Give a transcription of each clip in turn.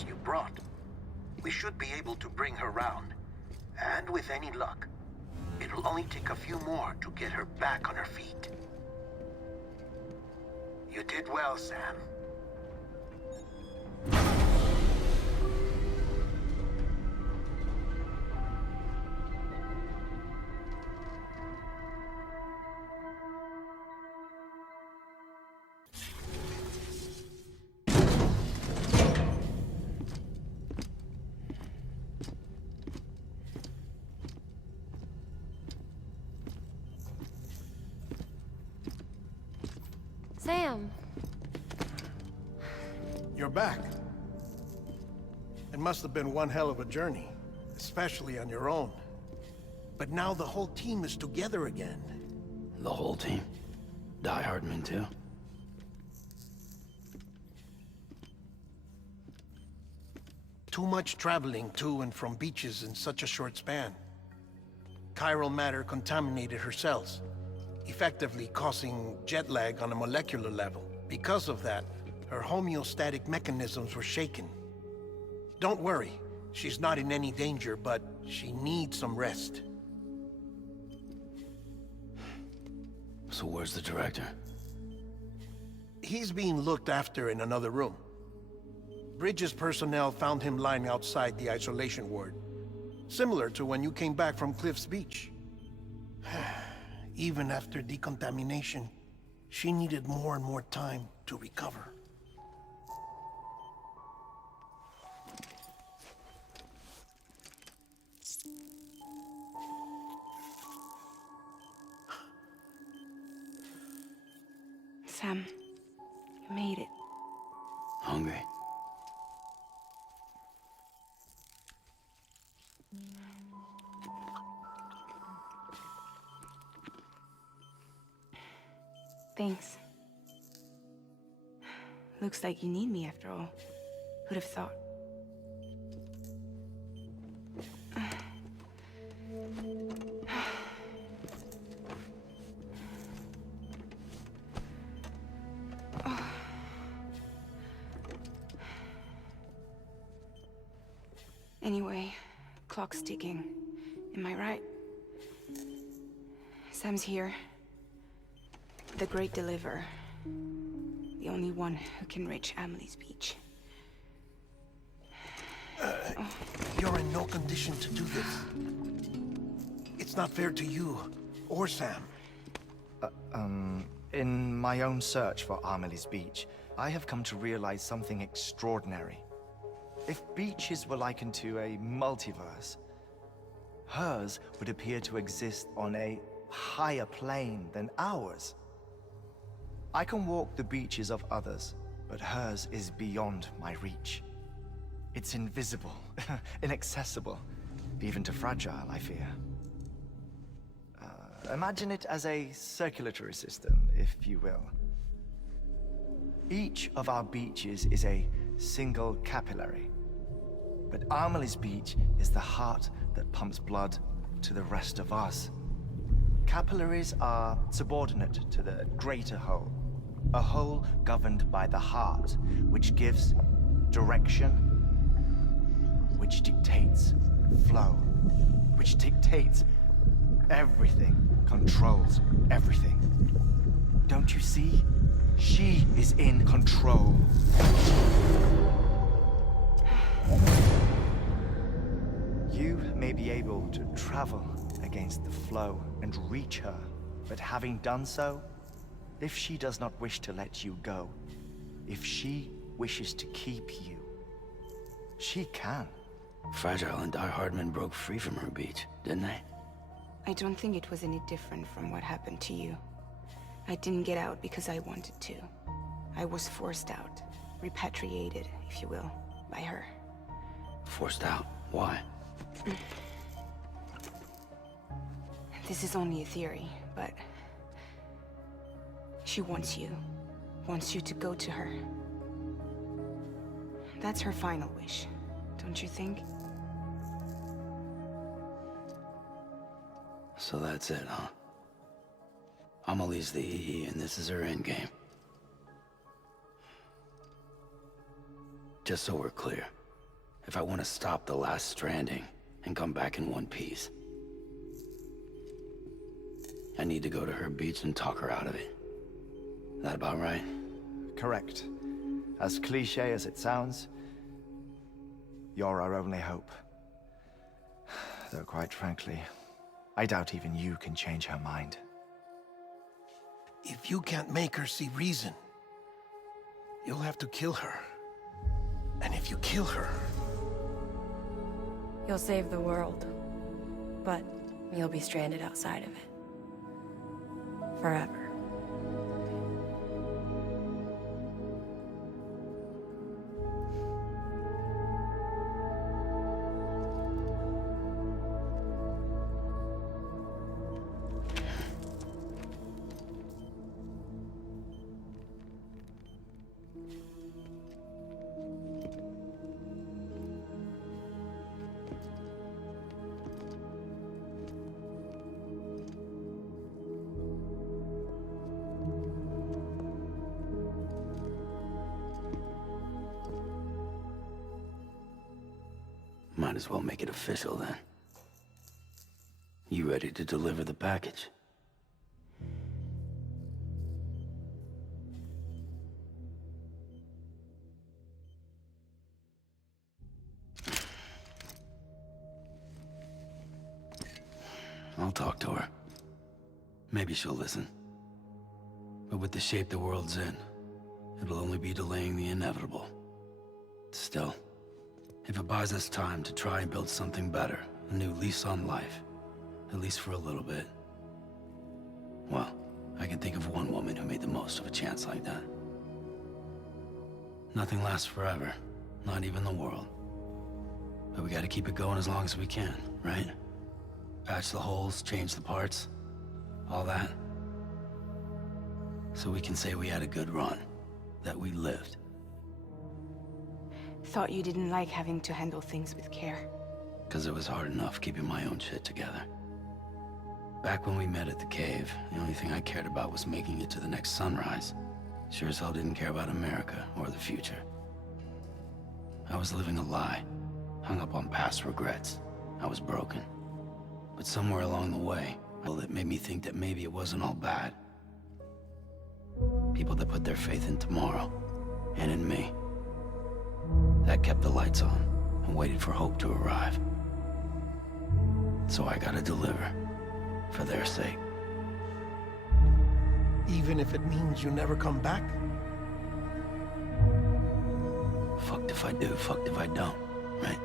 supplies you brought. We should be able to bring her round. And with any luck, it'll only take a few more to get her back on her feet. You did well, Sam. Sam. You're back. It must have been one hell of a journey, especially on your own. But now the whole team is together again. The whole team? Die Hardman too? Too much traveling to and from beaches in such a short span. Chiral matter contaminated her cells, effectively causing jet lag on a molecular level. Because of that, her homeostatic mechanisms were shaken. Don't worry, she's not in any danger, but she needs some rest. So where's the director? He's being looked after in another room. Bridges personnel found him lying outside the isolation ward, similar to when you came back from Cliff's Beach. Even after decontamination, she needed more and more time to recover. Sam, you made it. Hungry? Thanks. Looks like you need me after all. Who'd have thought? Anyway, clock's ticking. Am I right? Sam's here. The Great Deliverer. The only one who can reach Amelie's Beach. You're in no condition to do this. It's not fair to you, or Sam. In my own search for Amelie's Beach, I have come to realize something extraordinary. If beaches were likened to a multiverse, hers would appear to exist on a higher plane than ours. I can walk the beaches of others, but hers is beyond my reach. It's invisible, inaccessible, even to fragile, I fear. Imagine it as a circulatory system, if you will. Each of our beaches is a single capillary, but Amelie's Beach is the heart that pumps blood to the rest of us. Capillaries are subordinate to the greater whole, a whole governed by the heart, which gives direction, which dictates flow, which dictates everything, controls everything. Don't you see? She is in control. You may be able to travel against the flow and reach her, but having done so, if she does not wish to let you go, if she wishes to keep you, she can. Fragile and Die Hardman broke free from her beach, didn't they? I don't think it was any different from what happened to you. I didn't get out because I wanted to. I was forced out, repatriated, if you will, by her. Forced out? Why? This is only a theory, but she wants you to go to her. That's her final wish, don't you think? So that's it, huh? Amelie's the EE, and this is her endgame. Just so we're clear, if I want to stop the last stranding and come back in one piece. I need to go to her beach and talk her out of it. That about right? Correct. As cliche as it sounds, you're our only hope. Though quite frankly, I doubt even you can change her mind. If you can't make her see reason, you'll have to kill her. And if you kill her... You'll save the world, but you'll be stranded outside of it. Forever. Might as well make it official then. You ready to deliver the package? I'll talk to her. Maybe she'll listen. But with the shape the world's in, it'll only be delaying the inevitable. Still, if it buys us time to try and build something better, a new lease on life, at least for a little bit, well, I can think of one woman who made the most of a chance like that. Nothing lasts forever, not even the world. But we gotta keep it going as long as we can, right? Patch the holes, change the parts, all that. So we can say we had a good run, that we lived. Thought you didn't like having to handle things with care. 'Cause it was hard enough keeping my own shit together. Back when we met at the cave, the only thing I cared about was making it to the next sunrise. Sure as hell didn't care about America or the future. I was living a lie, hung up on past regrets. I was broken. But somewhere along the way, it made me think that maybe it wasn't all bad. People that put their faith in tomorrow, and in me. That kept the lights on, and waited for hope to arrive. So I gotta deliver, for their sake. Even if it means you never come back? Fucked if I do, fucked if I don't, right?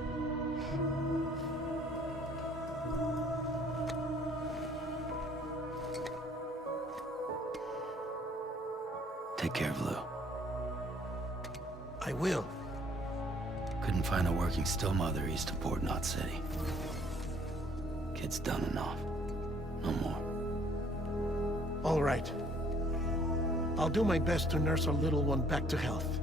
Take care of Lou. I will. Couldn't find a working still mother east of Port Knot City. Kid's done enough. No more. All right. I'll do my best to nurse our little one back to health.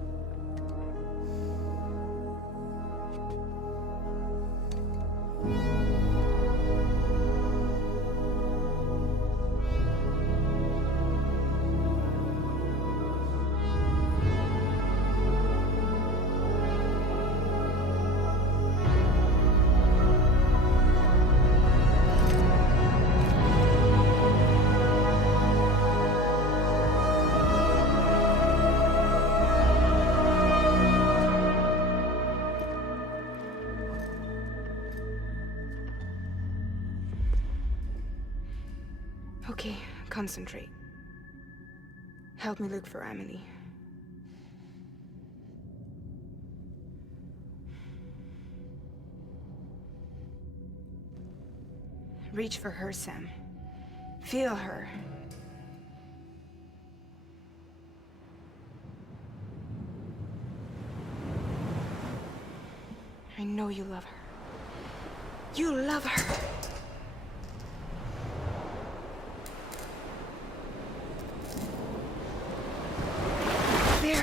Okay, concentrate. Help me look for Emily. Reach for her, Sam. Feel her. I know you love her. You love her! There!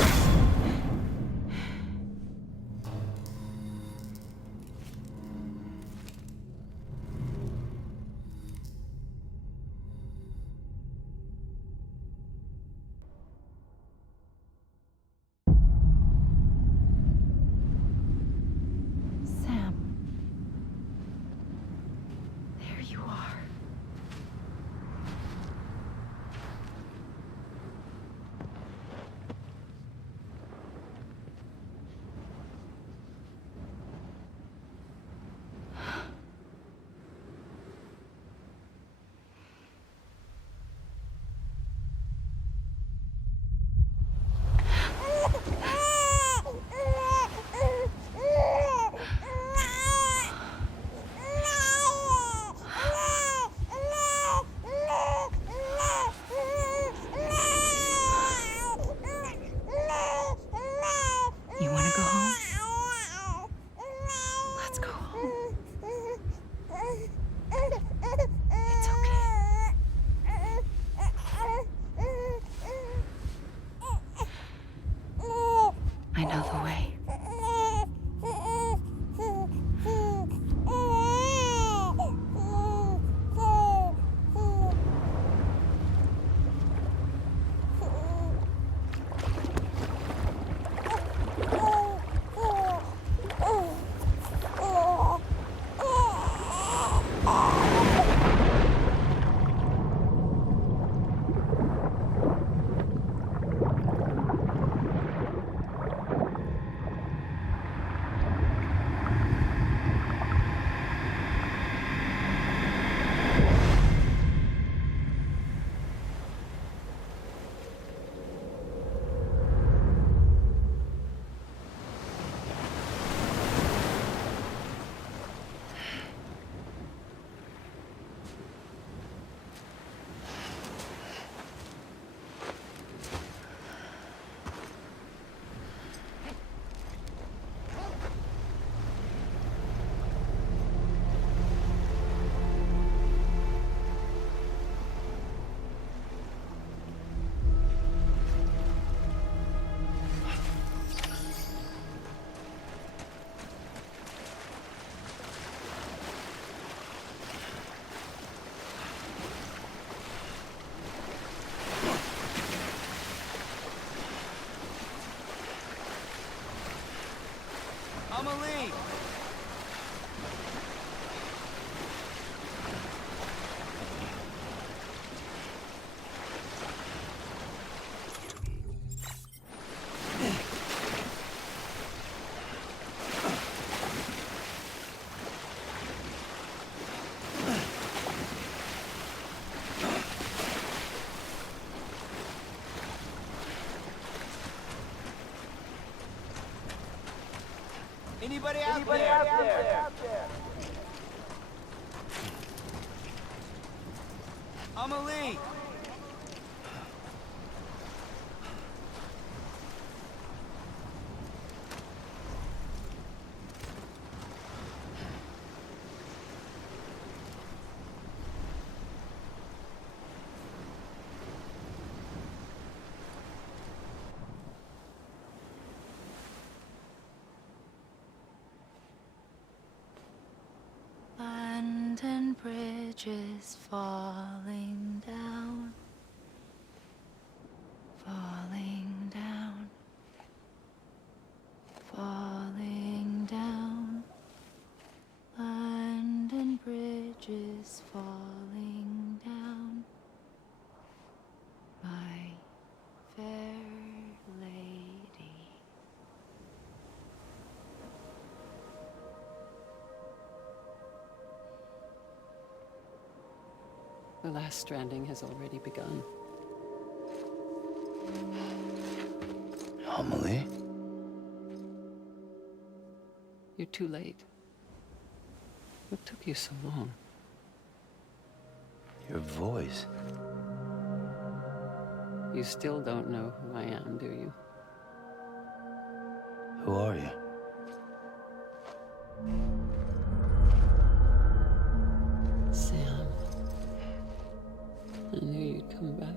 Anybody out there? Amelie! London Bridge is falling down, falling down, falling down. London Bridge is falling down, my fair lady. The last stranding has already begun. Amelie? You're too late. What took you so long? Your voice. You still don't know who I am, do you? Who are you? Sam. I knew you'd come back.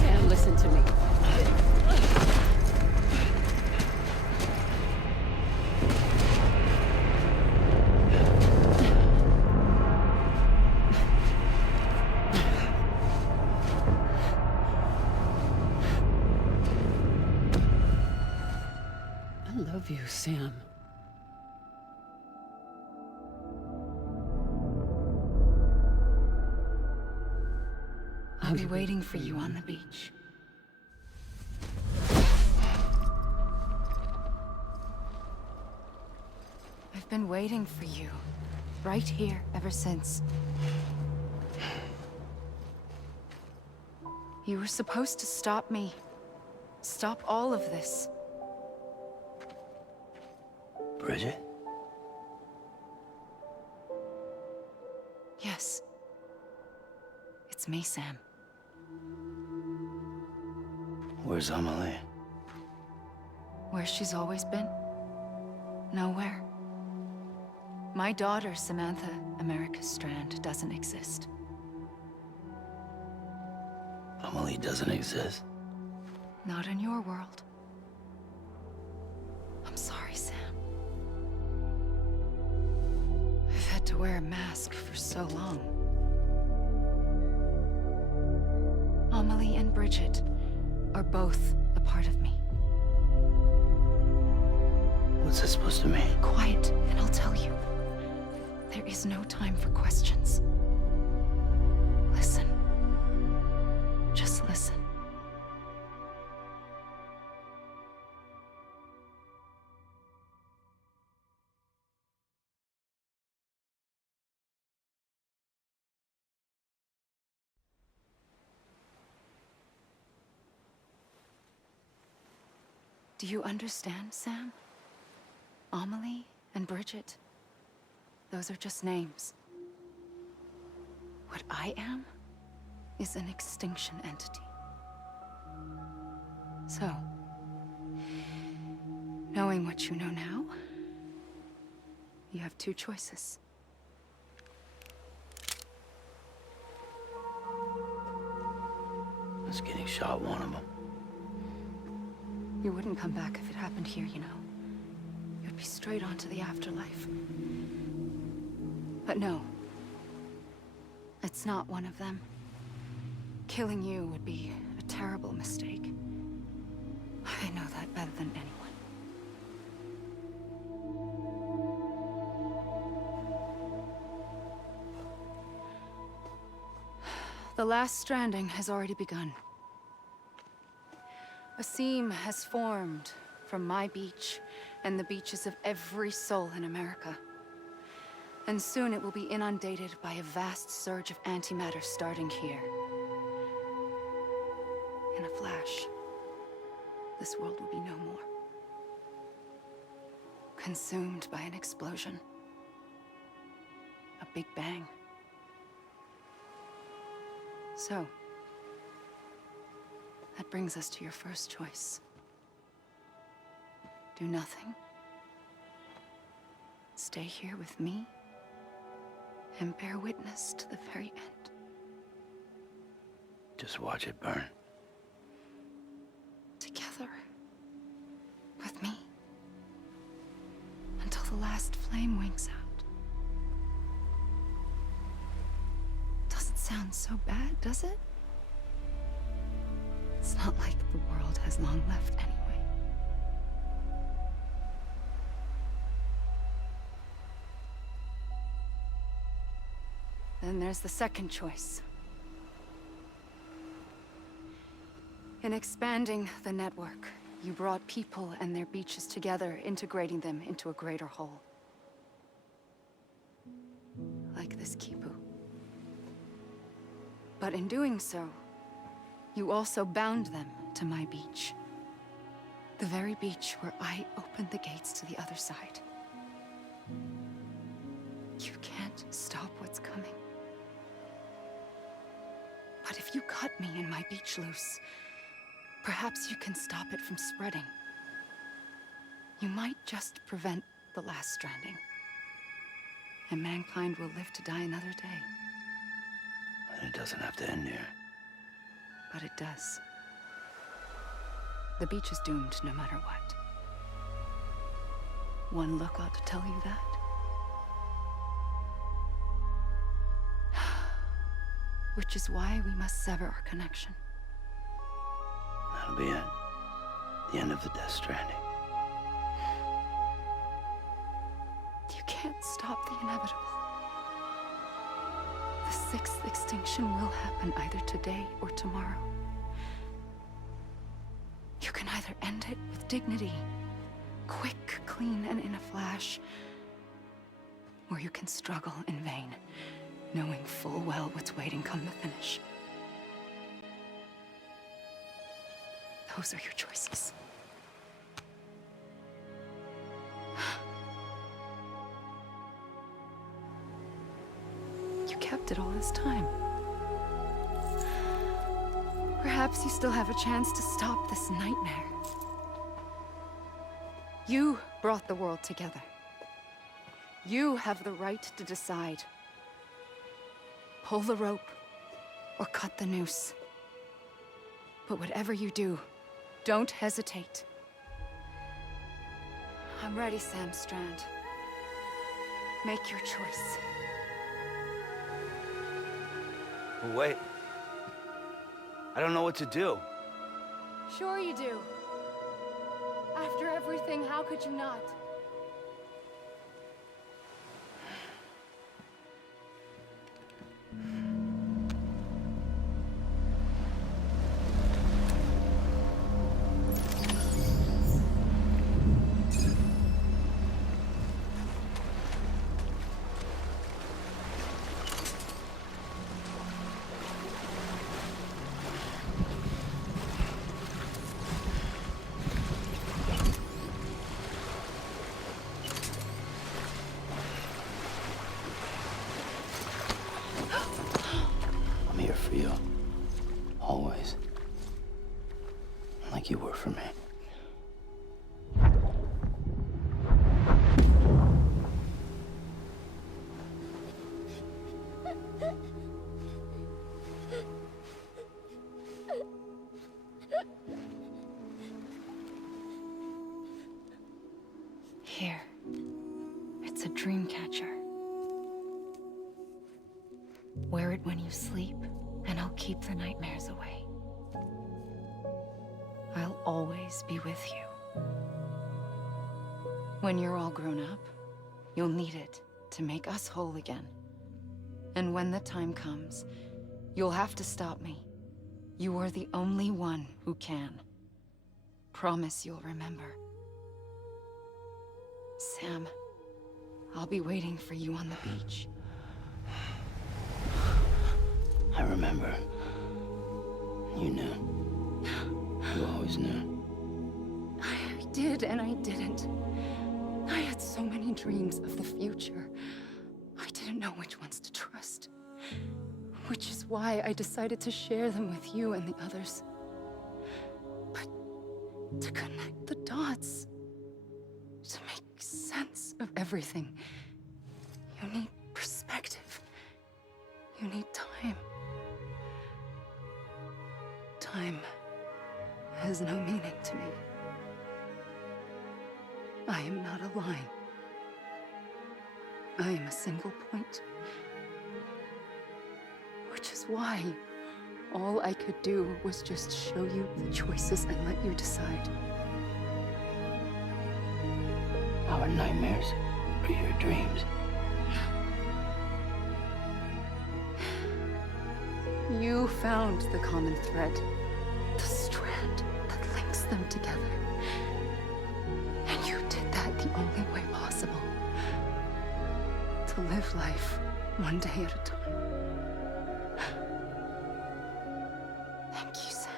Sam, listen to me. I love you, Sam. I'll be waiting for you on the beach. I've been waiting for you, right here, ever since. You were supposed to stop me. Stop all of this. Bridget? Yes. It's me, Sam. Where's Amelie? Where she's always been? Nowhere. My daughter, Samantha America Strand, doesn't exist. Amelie doesn't exist. Not in your world. I'm sorry, Sam. I've had to wear a mask for so long. Amelie and Bridget are both a part of me. What's that supposed to mean? Quiet, and I'll tell you. There is no time for questions. Listen. Just listen. Do you understand, Sam? Amelie and Bridget, those are just names. What I am is an extinction entity. So, knowing what you know now, you have two choices. Is getting shot one of them? You wouldn't come back if it happened here, you know. You'd be straight on to the afterlife. But no. It's not one of them. Killing you would be a terrible mistake. I know that better than anyone. The last stranding has already begun. A seam has formed from my beach and the beaches of every soul in America. And soon it will be inundated by a vast surge of antimatter starting here. In a flash, this world will be no more. Consumed by an explosion. A big bang. So, that brings us to your first choice. Do nothing. Stay here with me, and bear witness to the very end. Just watch it burn. Together. With me. Until the last flame winks out. Doesn't sound so bad, does it? It's not like the world has long left anyway. Then there's the second choice. In expanding the network, you brought people and their beaches together, integrating them into a greater whole. Like this Kipu. But in doing so, you also bound them to my beach. The very beach where I opened the gates to the other side. You can't stop what's coming. But if you cut me and my beach loose, perhaps you can stop it from spreading. You might just prevent the last stranding. And mankind will live to die another day. And it doesn't have to end here. But it does. The beach is doomed no matter what. One look ought to tell you that. Which is why we must sever our connection. That'll be it. The end of the Death Stranding. You can't stop the inevitable. The sixth extinction will happen either today or tomorrow. You can either end it with dignity, quick, clean, and in a flash, or you can struggle in vain, knowing full well what's waiting come the finish. Those are your choices. You kept it all this time. Perhaps you still have a chance to stop this nightmare. You brought the world together. You have the right to decide. Pull the rope, or cut the noose. But whatever you do, don't hesitate. I'm ready, Sam Strand. Make your choice. Wait. I don't know what to do. Sure you do. After everything, how could you not? I'm here for you. Always. Like you were for me. Here. It's a dream catcher. Wear it when you sleep, and I'll keep the nightmares away. I'll always be with you. When you're all grown up, you'll need it to make us whole again. And when the time comes, You'll have to stop me. You are the only one who can. Promise you'll remember. Sam, I'll be waiting for you on the beach. I remember. You knew. You always knew. I did and I didn't. I had so many dreams of the future. I didn't know which ones to trust. Which is why I decided to share them with you and the others. But to connect the dots, to make sense of everything, you need perspective. You need time. Time has no meaning to me. I am not a line. I am a single point. Which is why all I could do was just show you the choices and let you decide. Our nightmares or your dreams? You found the common thread, the strand that links them together. And you did that the only way possible. To live life one day at a time. Thank you, Sam.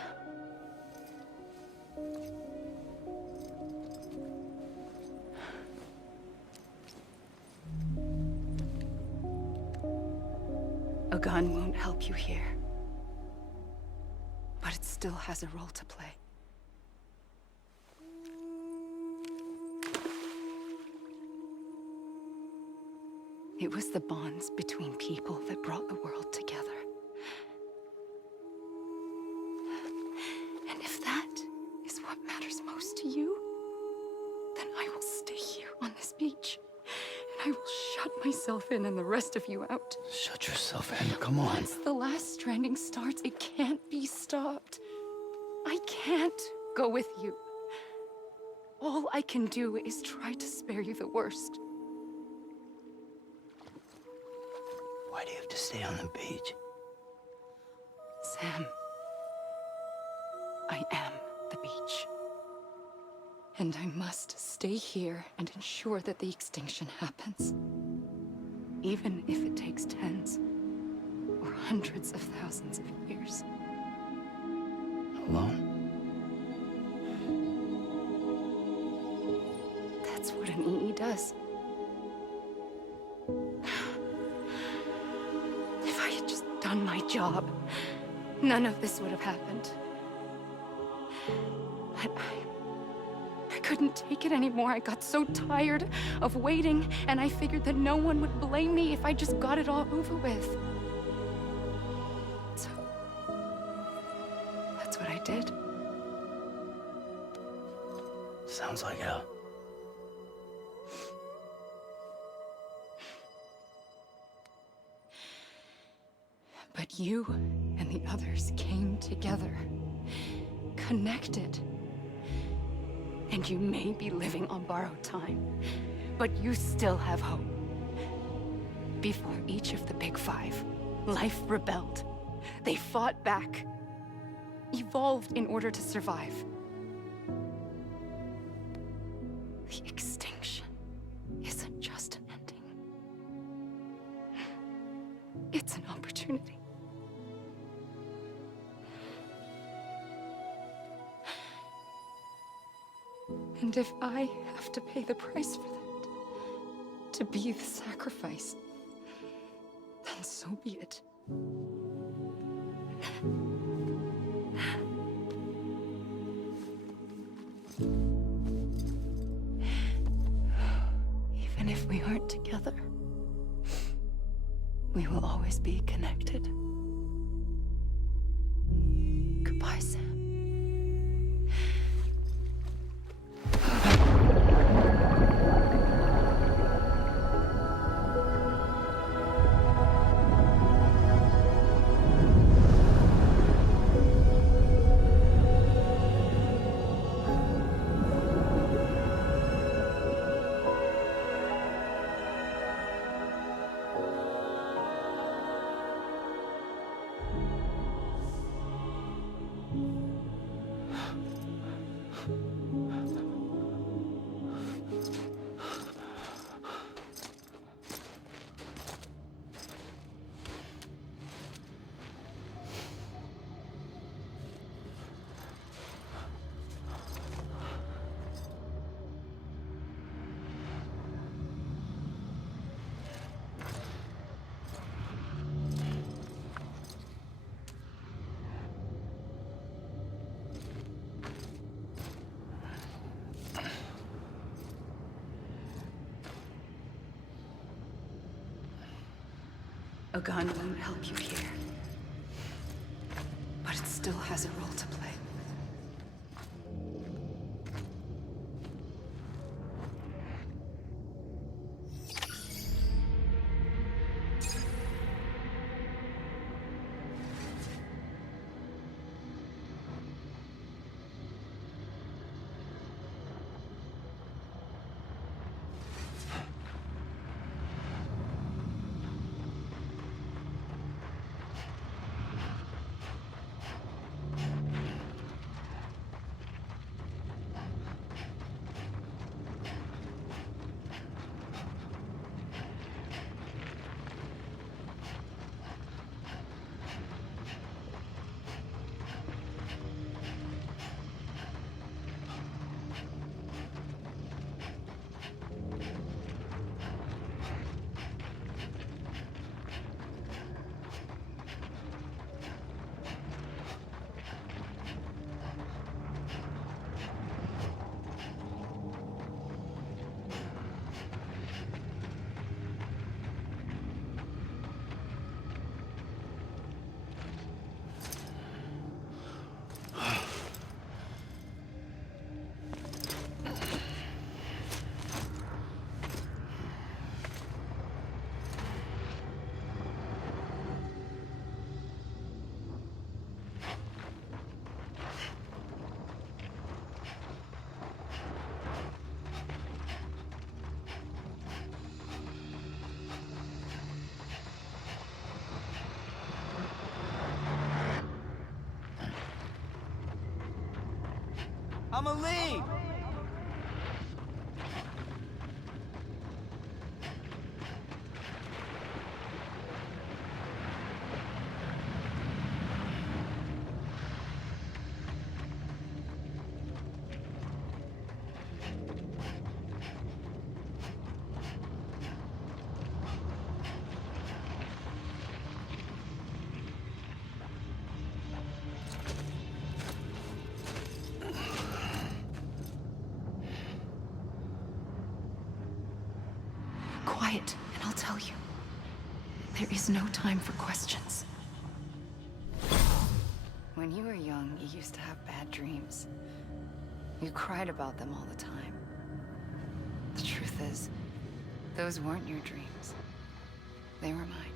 A gun won't help you here. But it still has a role to play. It was the bonds between people that brought the world together. And if that is what matters most to you, then I will stay here on this beach. And I will shut myself in and the rest of you out. Shut yourself in, come on. Once the last stranding starts, it can't be stopped. I can't go with you. All I can do is try to spare you the worst. Why do you have to stay on the beach? Sam, I am the beach. And I must stay here and ensure that the extinction happens. Even if it takes tens or hundreds of thousands of years. Alone? That's what an EE does. If I had just done my job, none of this would have happened. But I couldn't take it anymore. I got so tired of waiting, and I figured that no one would blame me if I just got it all over with. So, that's what I did. Sounds like hell. But you and the others came together, connected. And you may be living on borrowed time, but you still have hope. Before each of the Big Five, life rebelled. They fought back, evolved in order to survive. The extinction isn't just an ending. It's an opportunity. And if I have to pay the price for that, to be the sacrifice, then so be it. Even if we aren't together, we will always be connected. Goodbye, Sam. A gun won't help you here. But it still has a role to play. Amelie! Quiet, and I'll tell you. There is no time for questions. When you were young, you used to have bad dreams. You cried about them all the time. The truth is, those weren't your dreams. They were mine.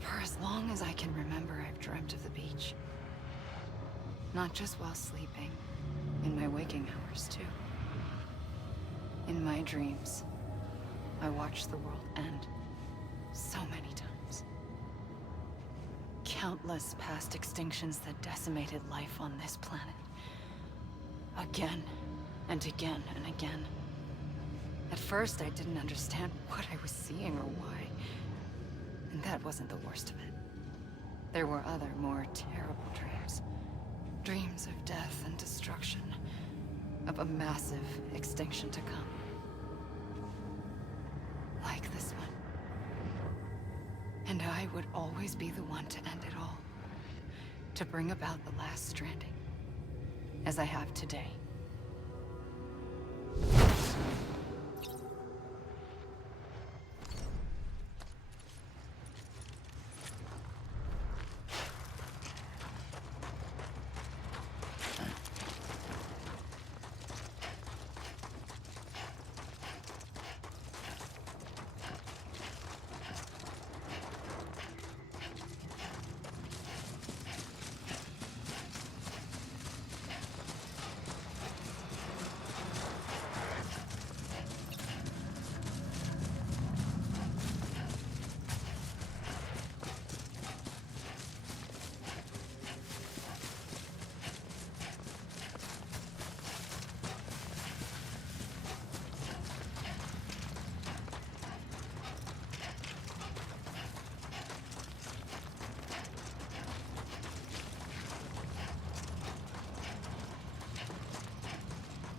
For as long as I can remember, I've dreamt of the beach. Not just while sleeping, in my waking hours, too. In my dreams, I watched the world end so many times. Countless past extinctions that decimated life on this planet. Again, and again, and again. At first, I didn't understand what I was seeing or why. And that wasn't the worst of it. There were other, more terrible dreams. Dreams of death and destruction. Of a massive extinction to come. Like this one. And I would always be the one to end it all. To bring about the last stranding. As I have today.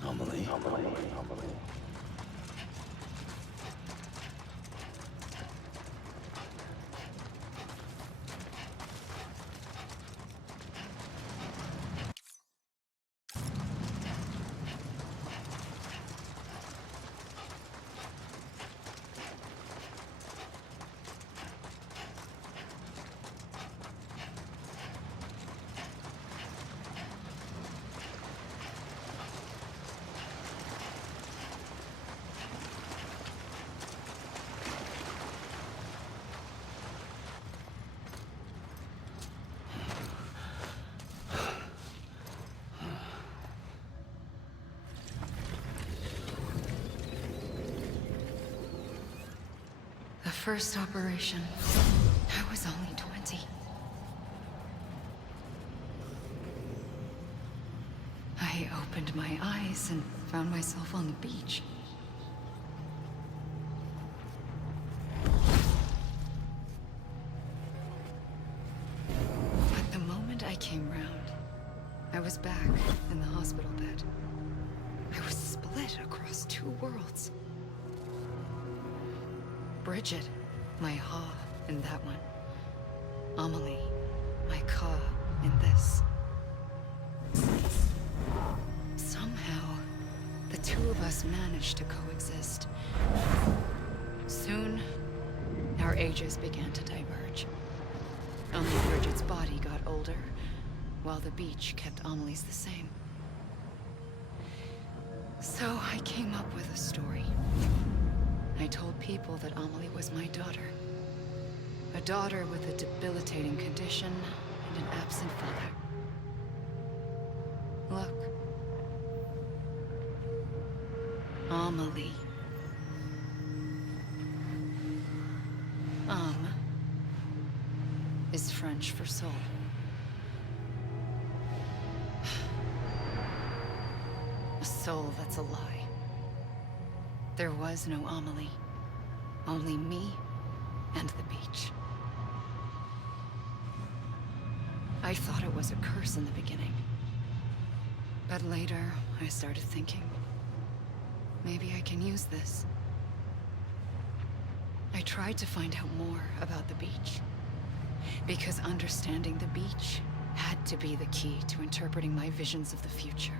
Amelie. first operation, I was only 20. I opened my eyes and found myself on the beach. But the moment I came round, I was back in the hospital bed. I was split across two worlds. Bridget, my Ha in that one. Amelie, my Ka in this. Somehow, the two of us managed to coexist. Soon, our ages began to diverge. Only Bridget's body got older, while the beach kept Amelie's the same. So I came up with a story. I told people that Amelie was my daughter. A daughter with a debilitating condition and an absent father. Look. Amelie. Is French for soul. A soul that's a lie. There was no Amelie. Only me and the beach. I thought it was a curse in the beginning. But later, I started thinking, maybe I can use this. I tried to find out more about the beach. Because understanding the beach had to be the key to interpreting my visions of the future.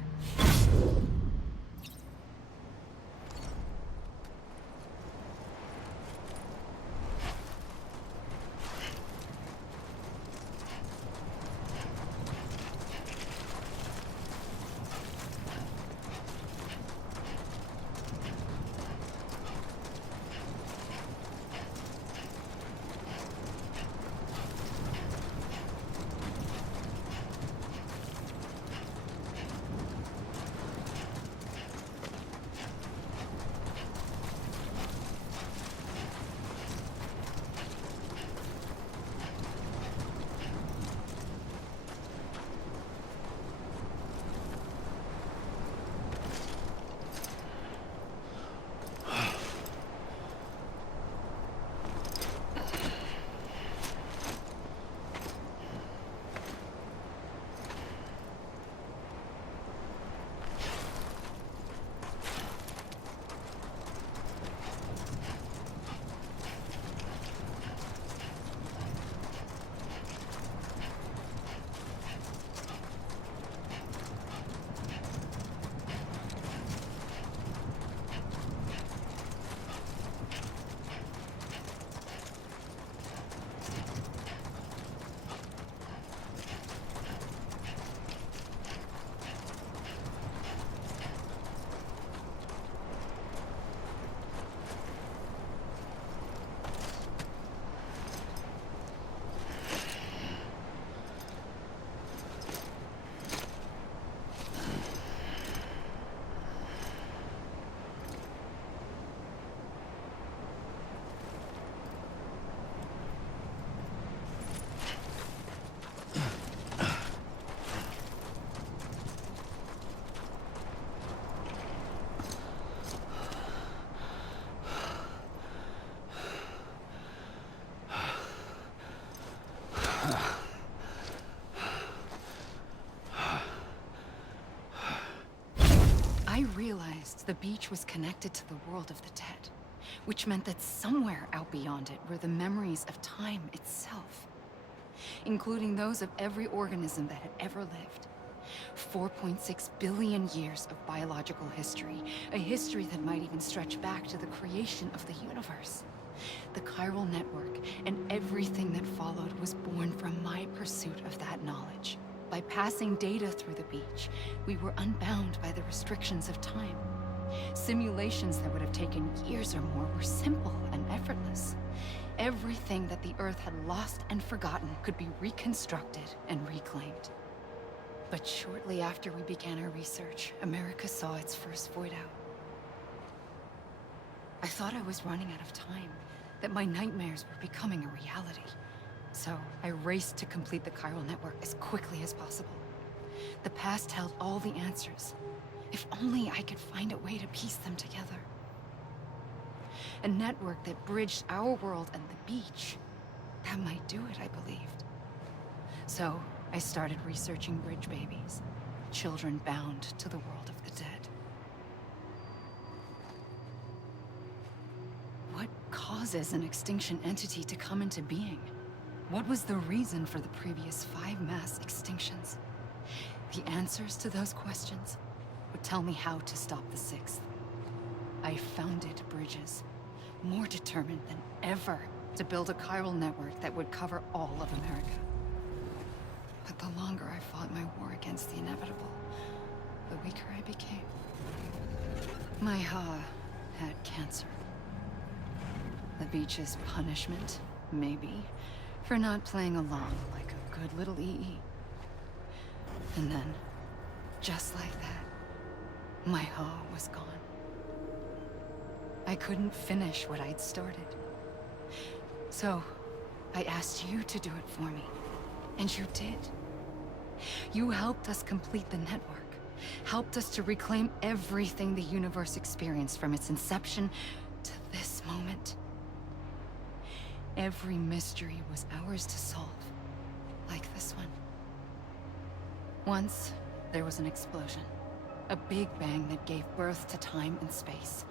I realized the beach was connected to the world of the dead, which meant that somewhere out beyond it were the memories of time itself, including those of every organism that had ever lived. 4.6 billion years of biological history, a history that might even stretch back to the creation of the universe. The chiral network and everything that followed was born from my pursuit of that knowledge. By passing data through the beach, we were unbound by the restrictions of time. Simulations that would have taken years or more were simple and effortless. Everything that the Earth had lost and forgotten could be reconstructed and reclaimed. But shortly after we began our research, America saw its first void out. I thought I was running out of time, that my nightmares were becoming a reality. So I raced to complete the chiral network as quickly as possible. The past held all the answers. If only I could find a way to piece them together. A network that bridged our world and the beach. That might do it, I believed. So I started researching bridge babies, children bound to the world of the dead. What causes an extinction entity to come into being? What was the reason for the previous 5 mass extinctions? The answers to those questions would tell me how to stop the 6th. I founded bridges, more determined than ever to build a chiral network that would cover all of America. But the longer I fought my war against the inevitable, the weaker I became. My Ha had cancer. The beach's punishment, maybe, for not playing along like a good little EE. And then, just like that, my Ha was gone. I couldn't finish what I'd started. So, I asked you to do it for me. And you did. You helped us complete the network. Helped us to reclaim everything the universe experienced from its inception to this moment. Every mystery was ours to solve. Like this one. Once, there was an explosion. A big bang that gave birth to time and space.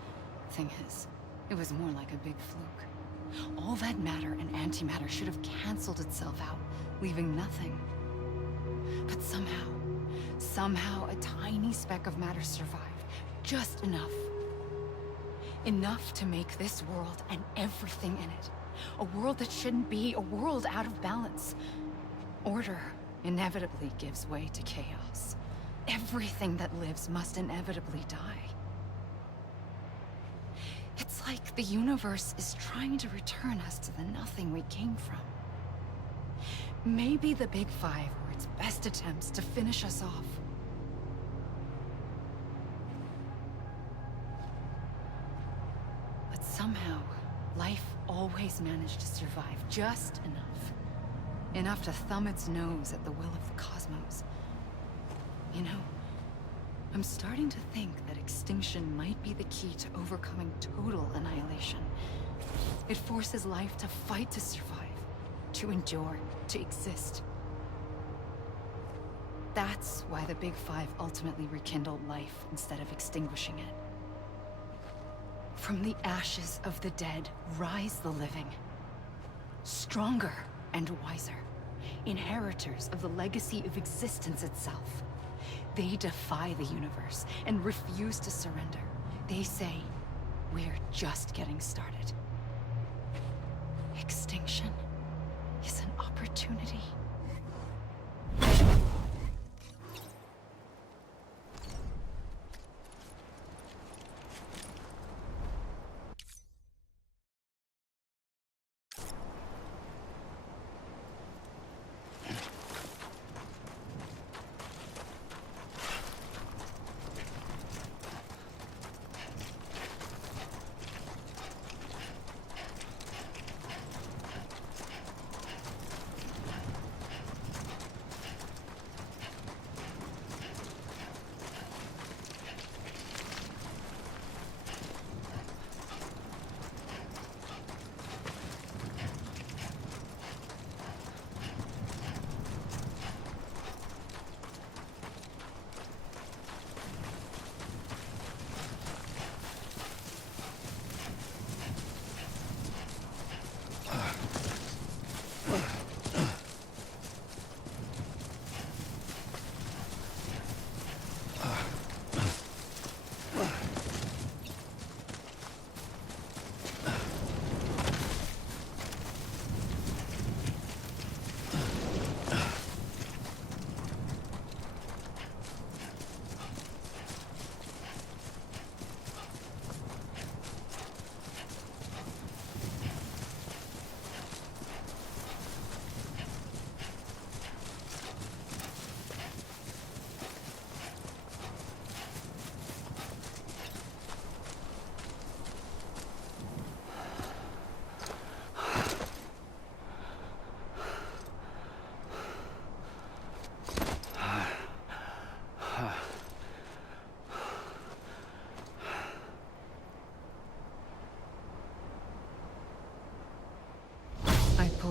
Thing is, it was more like a big fluke. All that matter and antimatter should have canceled itself out, leaving nothing. But somehow a tiny speck of matter survived. Just enough. Enough to make this world and everything in it. A world that shouldn't be, a world out of balance. Order inevitably gives way to chaos. Everything that lives must inevitably die. It's like the universe is trying to return us to the nothing we came from. Maybe the Big Five were its best attempts to finish us off. But somehow, life always managed to survive just enough. Enough to thumb its nose at the will of the cosmos. You know, I'm starting to think that extinction might be the key to overcoming total annihilation. It forces life to fight to survive, to endure, to exist. That's why the Big Five ultimately rekindled life instead of extinguishing it. From the ashes of the dead rise the living. Stronger and wiser. Inheritors of the legacy of existence itself. They defy the universe and refuse to surrender. They say, we're just getting started. Extinction is an opportunity.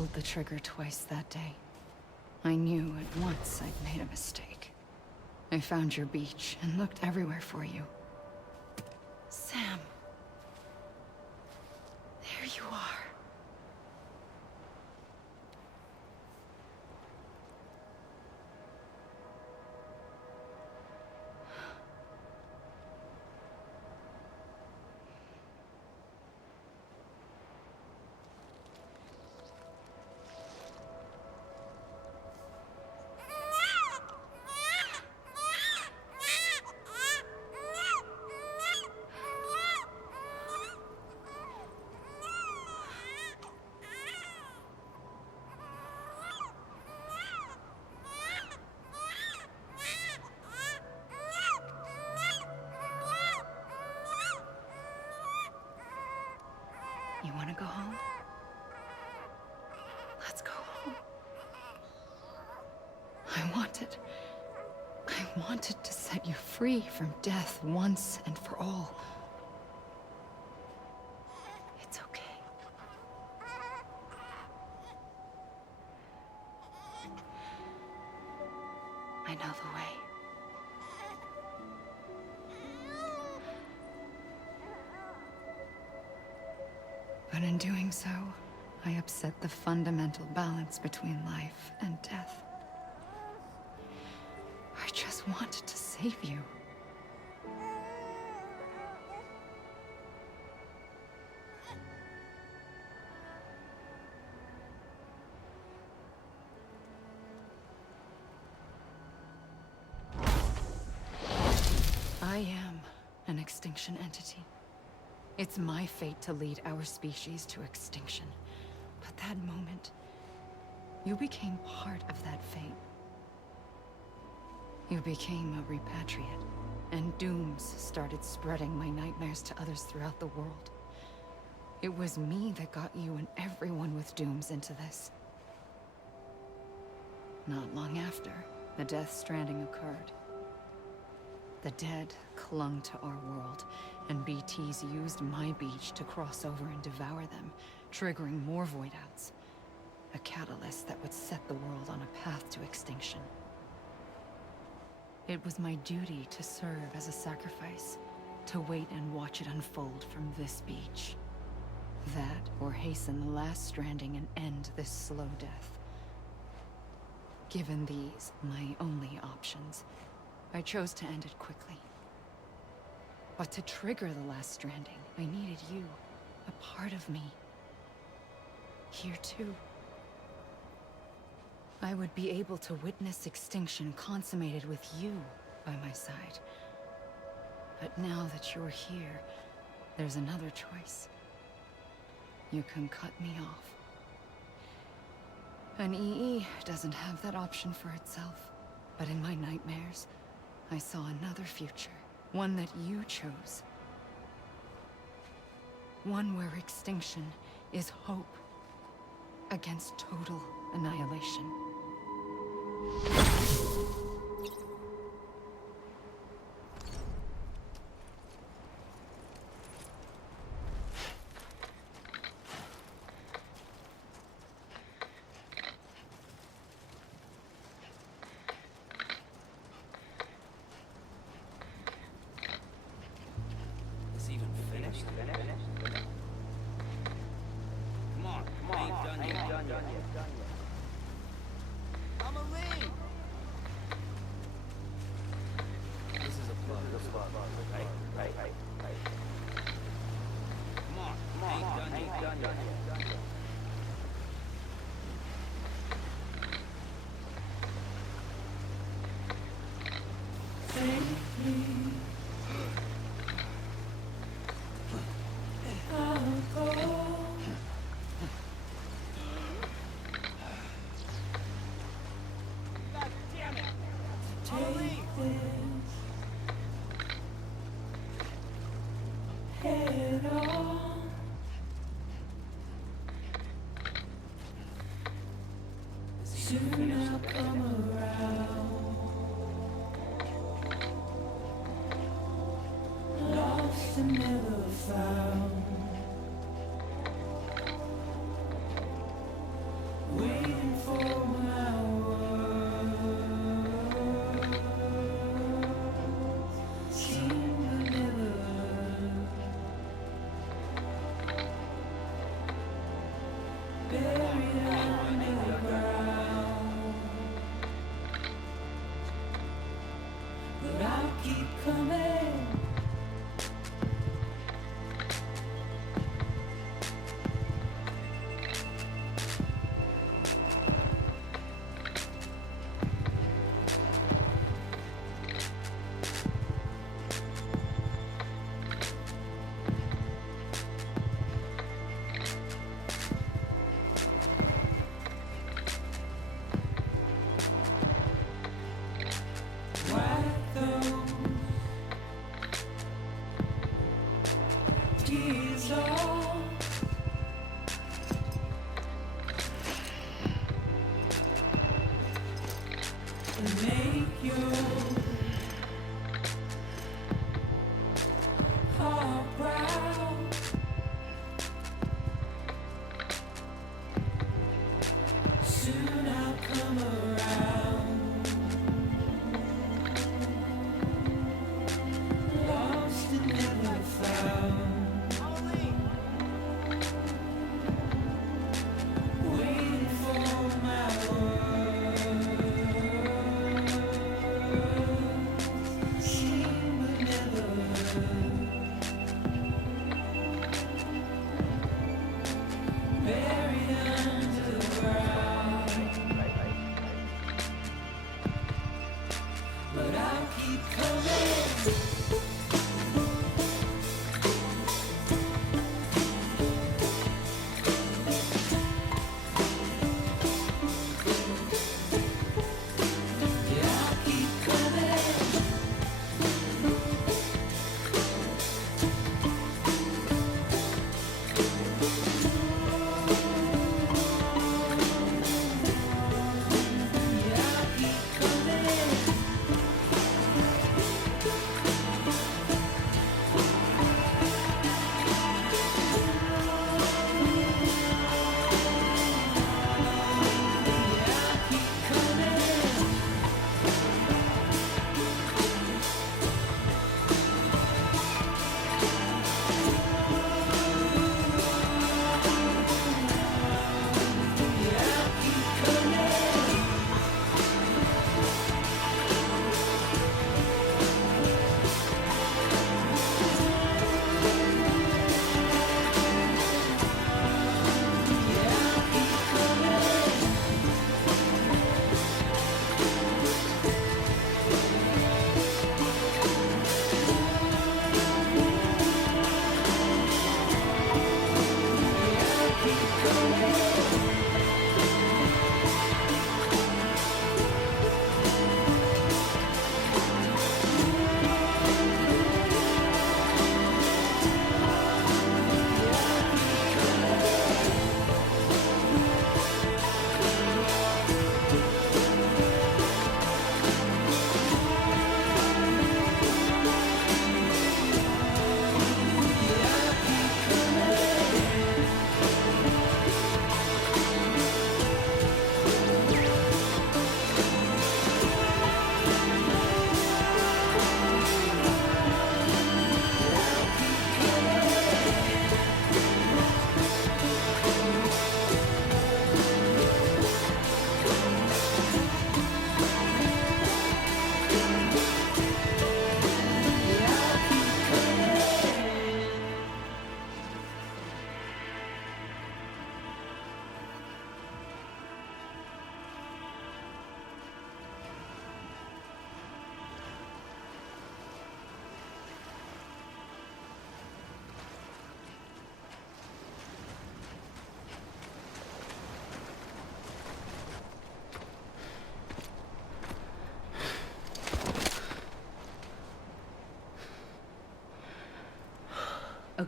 pulled the trigger twice that day. I knew at once I'd made a mistake. I found your beach and looked everywhere for you. Sam. There you are. You want to go home? Let's go home. I wanted to set you free from death once and for all. It's okay. I know the way. But in doing so, I upset the fundamental balance between life and death. I just wanted to save you. I am an extinction entity. It's my fate to lead our species to extinction. But that moment, you became part of that fate. You became a repatriate, and dooms started spreading my nightmares to others throughout the world. It was me that got you and everyone with dooms into this. Not long after, the Death Stranding occurred. The dead clung to our world, and BTs used my beach to cross over and devour them, triggering more void-outs. A catalyst that would set the world on a path to extinction. It was my duty to serve as a sacrifice, to wait and watch it unfold from this beach. That, or hasten the last stranding and end this slow death. Given these, my only options, I chose to end it quickly. But to trigger the last stranding, I needed you, a part of me. Here too. I would be able to witness extinction consummated with you by my side. But now that you're here, there's another choice. You can cut me off. An EE doesn't have that option for itself. But in my nightmares, I saw another future. One that you chose. One where extinction is hope against total annihilation.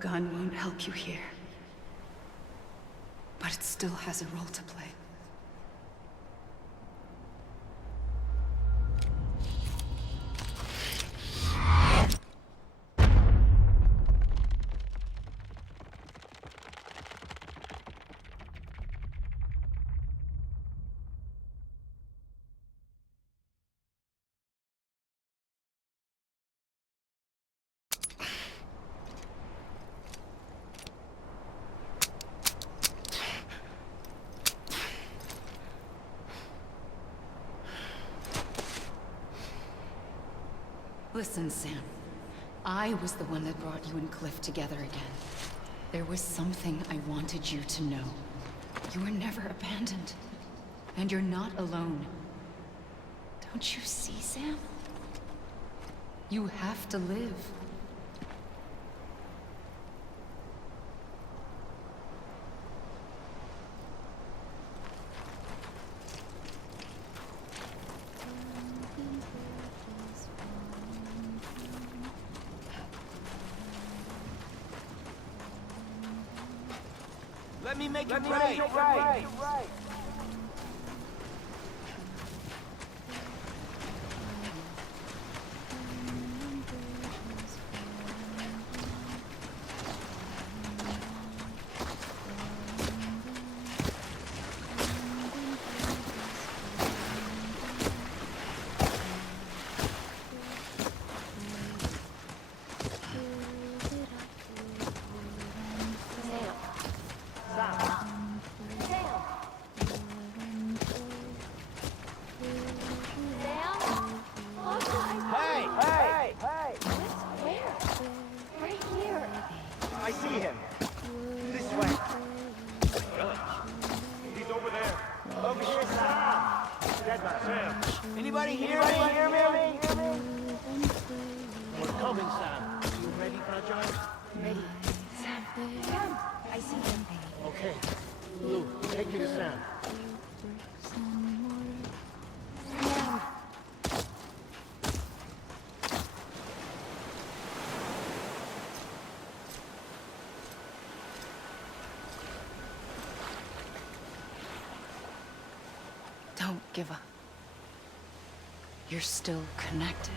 gun won't help you here. But it still has a role to play. Listen, Sam. I was the one that brought you and Cliff together again. There was something I wanted you to know. You were never abandoned. And you're not alone. Don't you see, Sam? You have to live. Let me make it right. I see him. This way. He's over there. Over here, Sam. Dead man. Sam. Anybody hear me? We're coming, Sam. You ready, Fragile? Ready. Sam, I see him. Okay. Lou, take me to Sam. Don't give up. You're still connected.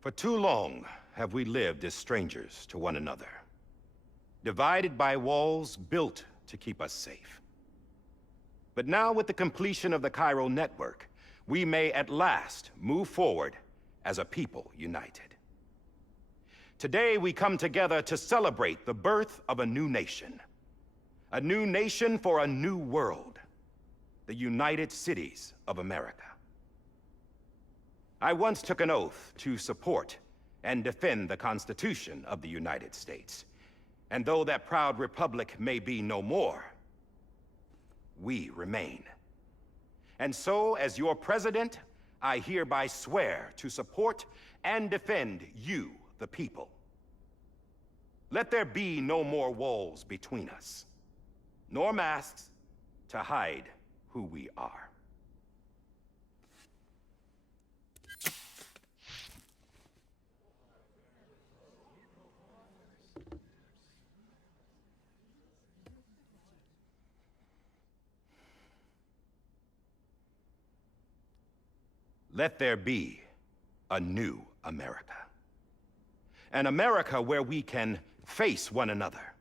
For too long have we lived as strangers to one another, divided by walls built to keep us safe. But now, with the completion of the Chiral network, we may at last move forward as a people united. Today, we come together to celebrate the birth of a new nation for a new world, the United Cities of America. I once took an oath to support and defend the Constitution of the United States. And though that proud republic may be no more, we remain. And so, as your president, I hereby swear to support and defend you, the people, Let there be no more walls between us, nor masks to hide who we are. Let there be a new America. An America where we can face one another,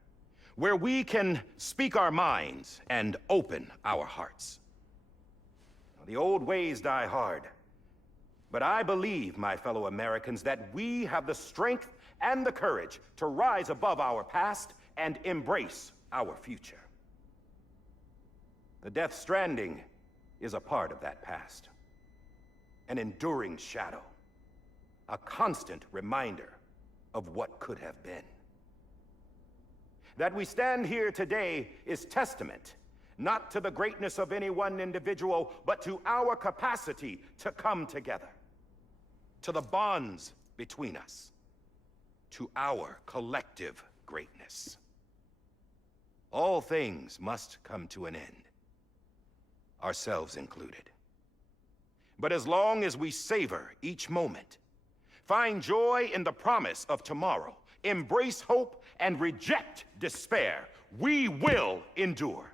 where we can speak our minds and open our hearts. The old ways die hard, but I believe, my fellow Americans, that we have the strength and the courage to rise above our past and embrace our future. The Death Stranding is a part of that past. An enduring shadow, a constant reminder of what could have been. That we stand here today is testament, not to the greatness of any one individual, but to our capacity to come together, to the bonds between us, to our collective greatness. All things must come to an end, ourselves included. But as long as we savor each moment, find joy in the promise of tomorrow, embrace hope, and reject despair, we will endure.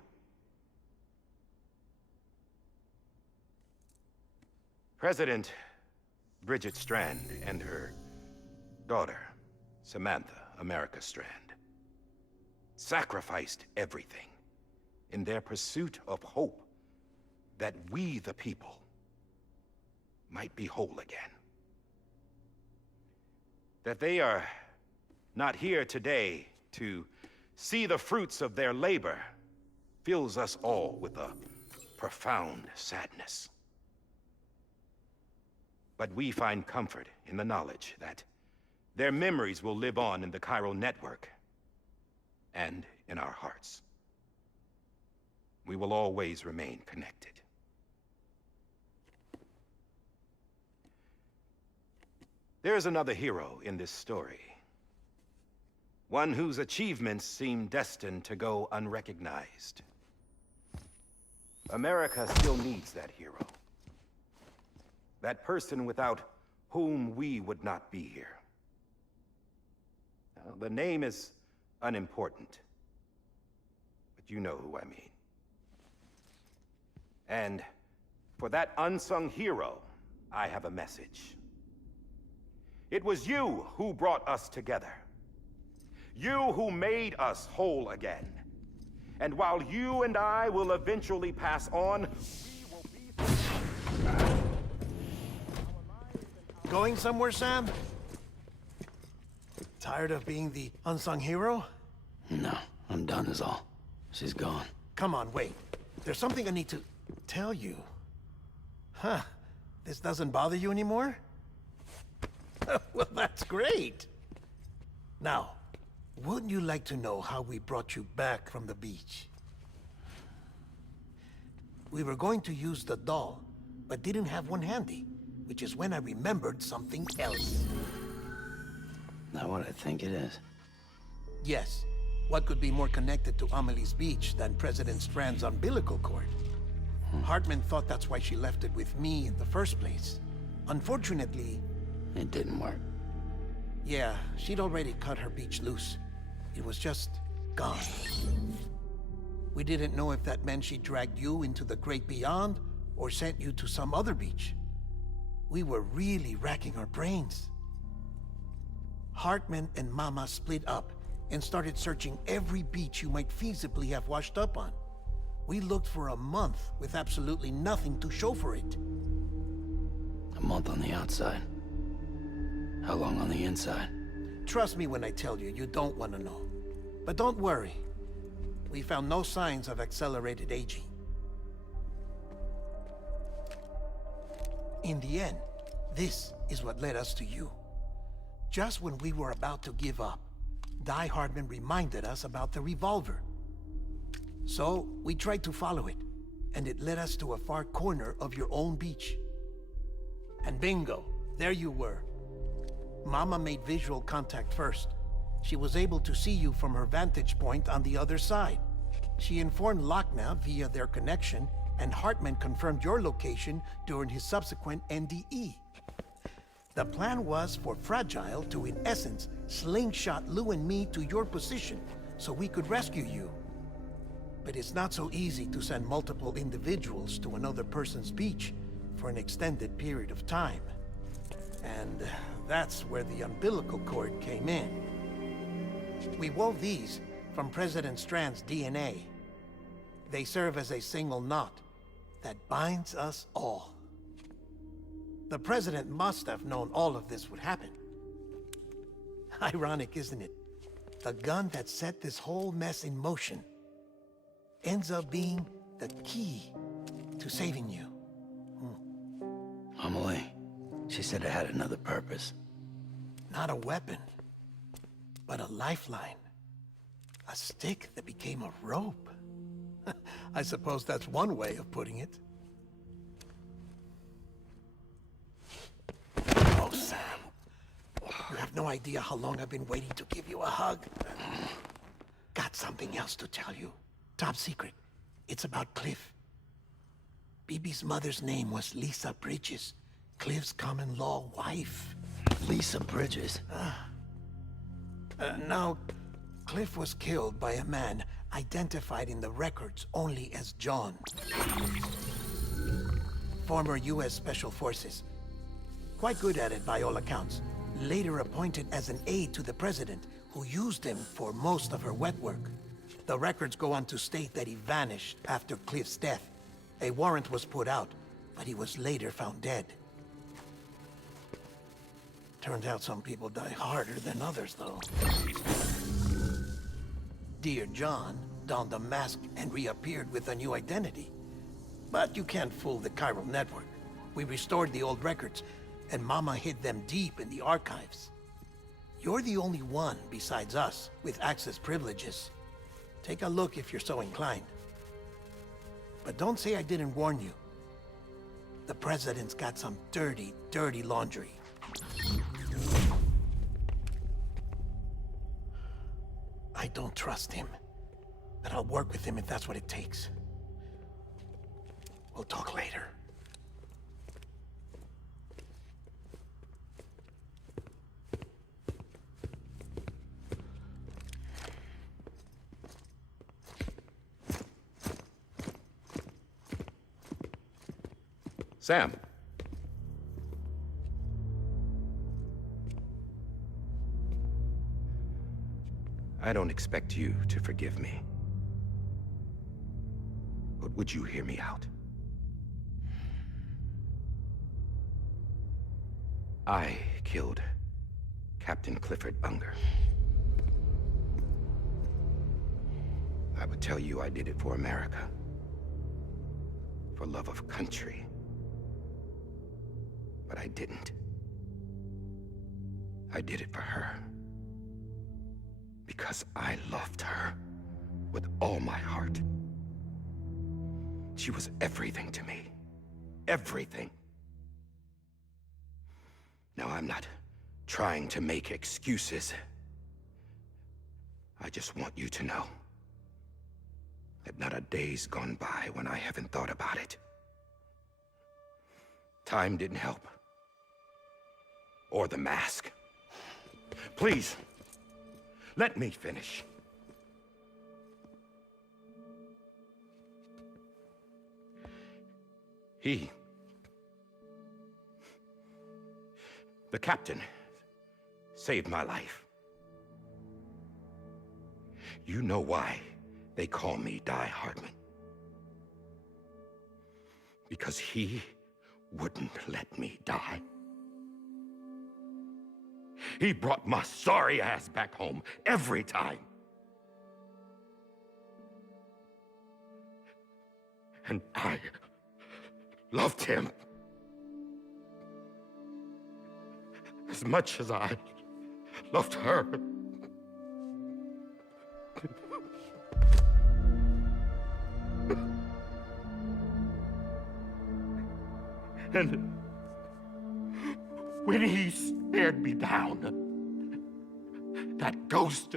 President Bridget Strand and her daughter, Samantha America Strand, sacrificed everything in their pursuit of hope that we, the people, might be whole again. That they are not here today to see the fruits of their labor fills us all with a profound sadness. But we find comfort in the knowledge that their memories will live on in the chiral network and in our hearts. We will always remain connected. There is another hero in this story. One whose achievements seem destined to go unrecognized. America still needs that hero. That person without whom we would not be here. Now, the name is unimportant, but you know who I mean. And for that unsung hero, I have a message. It was you who brought us together. You who made us whole again. And while you and I will eventually pass on, we will be... Going somewhere, Sam? Tired of being the unsung hero? No, I'm done is all. She's gone. Come on, wait. There's something I need to tell you. Huh. This doesn't bother you anymore? Well, that's great. Now, wouldn't you like to know how we brought you back from the beach? We were going to use the doll, but didn't have one handy, which is when I remembered something else. Not what I think it is. Yes. What could be more connected to Amelie's beach than President Strand's umbilical cord? Hartman thought that's why she left it with me in the first place. Unfortunately... It didn't work. Yeah, she'd already cut her beach loose. It was just gone. We didn't know if that meant she dragged you into the great beyond, or sent you to some other beach. We were really racking our brains. Hartman and Mama split up and started searching every beach you might feasibly have washed up on. We looked for a month with absolutely nothing to show for it. A month on the outside. How long on the inside? Trust me when I tell you, you don't want to know. But don't worry. We found no signs of accelerated aging. In the end, this is what led us to you. Just when we were about to give up, Die Hardman reminded us about the revolver. So, we tried to follow it, and it led us to a far corner of your own beach. And bingo, there you were. Mama made visual contact first. She was able to see you from her vantage point on the other side. She informed Lochna via their connection, and Hartman confirmed your location during his subsequent NDE. The plan was for Fragile to, in essence, slingshot Lou and me to your position so we could rescue you. But it's not so easy to send multiple individuals to another person's beach for an extended period of time. And that's where the umbilical cord came in. We wove these from President Strand's DNA. They serve as a single knot that binds us all. The President must have known all of this would happen. Ironic, isn't it? The gun that set this whole mess in motion ends up being the key to saving you. Amelie, she said it had another purpose. Not a weapon, but a lifeline. A stick that became a rope. I suppose that's one way of putting it. Oh, Sam. You have no idea how long I've been waiting to give you a hug. Got something else to tell you. Top secret. It's about Cliff. Bibi's mother's name was Lisa Bridges, Cliff's common-law wife. Lisa Bridges? Now, Cliff was killed by a man identified in the records only as John. Former U.S. Special Forces. Quite good at it by all accounts. Later appointed as an aide to the president, who used him for most of her wet work. The records go on to state that he vanished after Cliff's death. A warrant was put out, but he was later found dead. Turns out some people die harder than others, though. Dear John donned a mask and reappeared with a new identity. But you can't fool the chiral network. We restored the old records, and Mama hid them deep in the archives. You're the only one besides us with access privileges. Take a look if you're so inclined. But don't say I didn't warn you. The president's got some dirty, dirty laundry. I don't trust him, but I'll work with him if that's what it takes. We'll talk later. Sam. I don't expect you to forgive me. But would you hear me out? I killed Captain Clifford Unger. I would tell you I did it for America. For love of country. But I didn't. I did it for her. Because I loved her with all my heart. She was everything to me. Everything. Now, I'm not trying to make excuses. I just want you to know that not a day's gone by when I haven't thought about it. Time didn't help. Or the mask. Please, let me finish. The captain, saved my life. You know why they call me Die Hartman. Because he wouldn't let me die. He brought my sorry ass back home every time. And I loved him as much as I loved her. And when he stared me down, That ghost.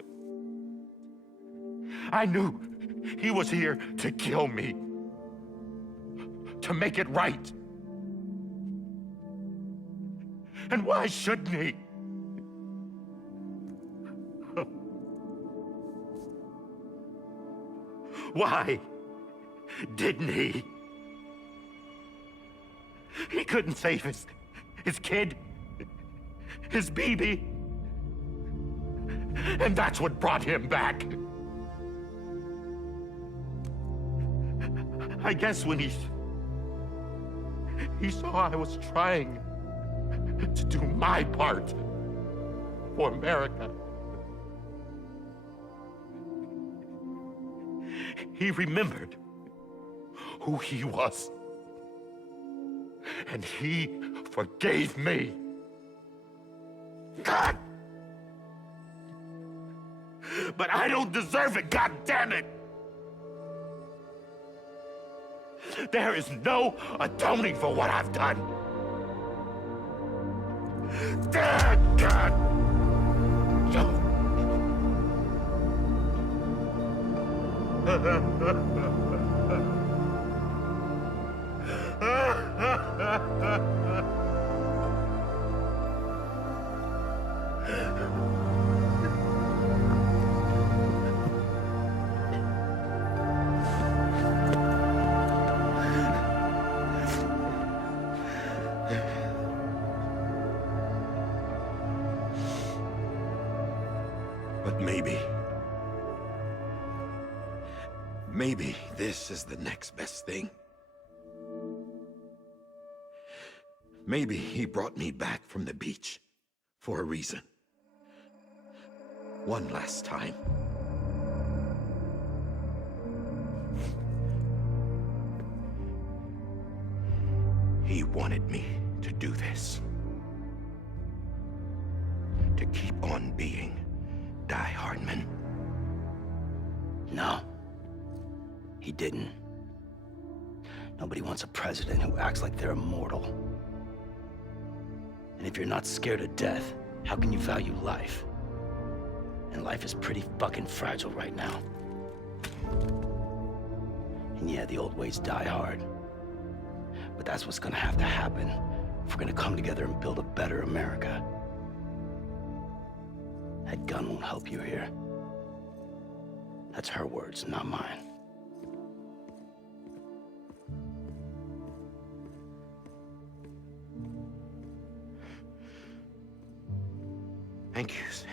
I knew he was here to kill me. To make it right. And why shouldn't he? Why didn't he? He couldn't save his kid, his baby. And that's what brought him back. I guess when he saw I was trying to do my part for America, he remembered who he was. And he forgave me. God! But I don't deserve it, God damn it! There is no atoning for what I've done. God! But maybe this is the next best thing. Maybe he brought me back from the beach for a reason. One last time. He wanted me to do this. To keep on being Die Hardman. No. He didn't. Nobody wants a president who acts like they're immortal. And if you're not scared of death, how can you value life? And life is pretty fucking fragile right now. And yeah, the old ways die hard. But that's what's gonna have to happen if we're gonna come together and build a better America. That gun won't help you here. That's her words, not mine. Thank you, Sam.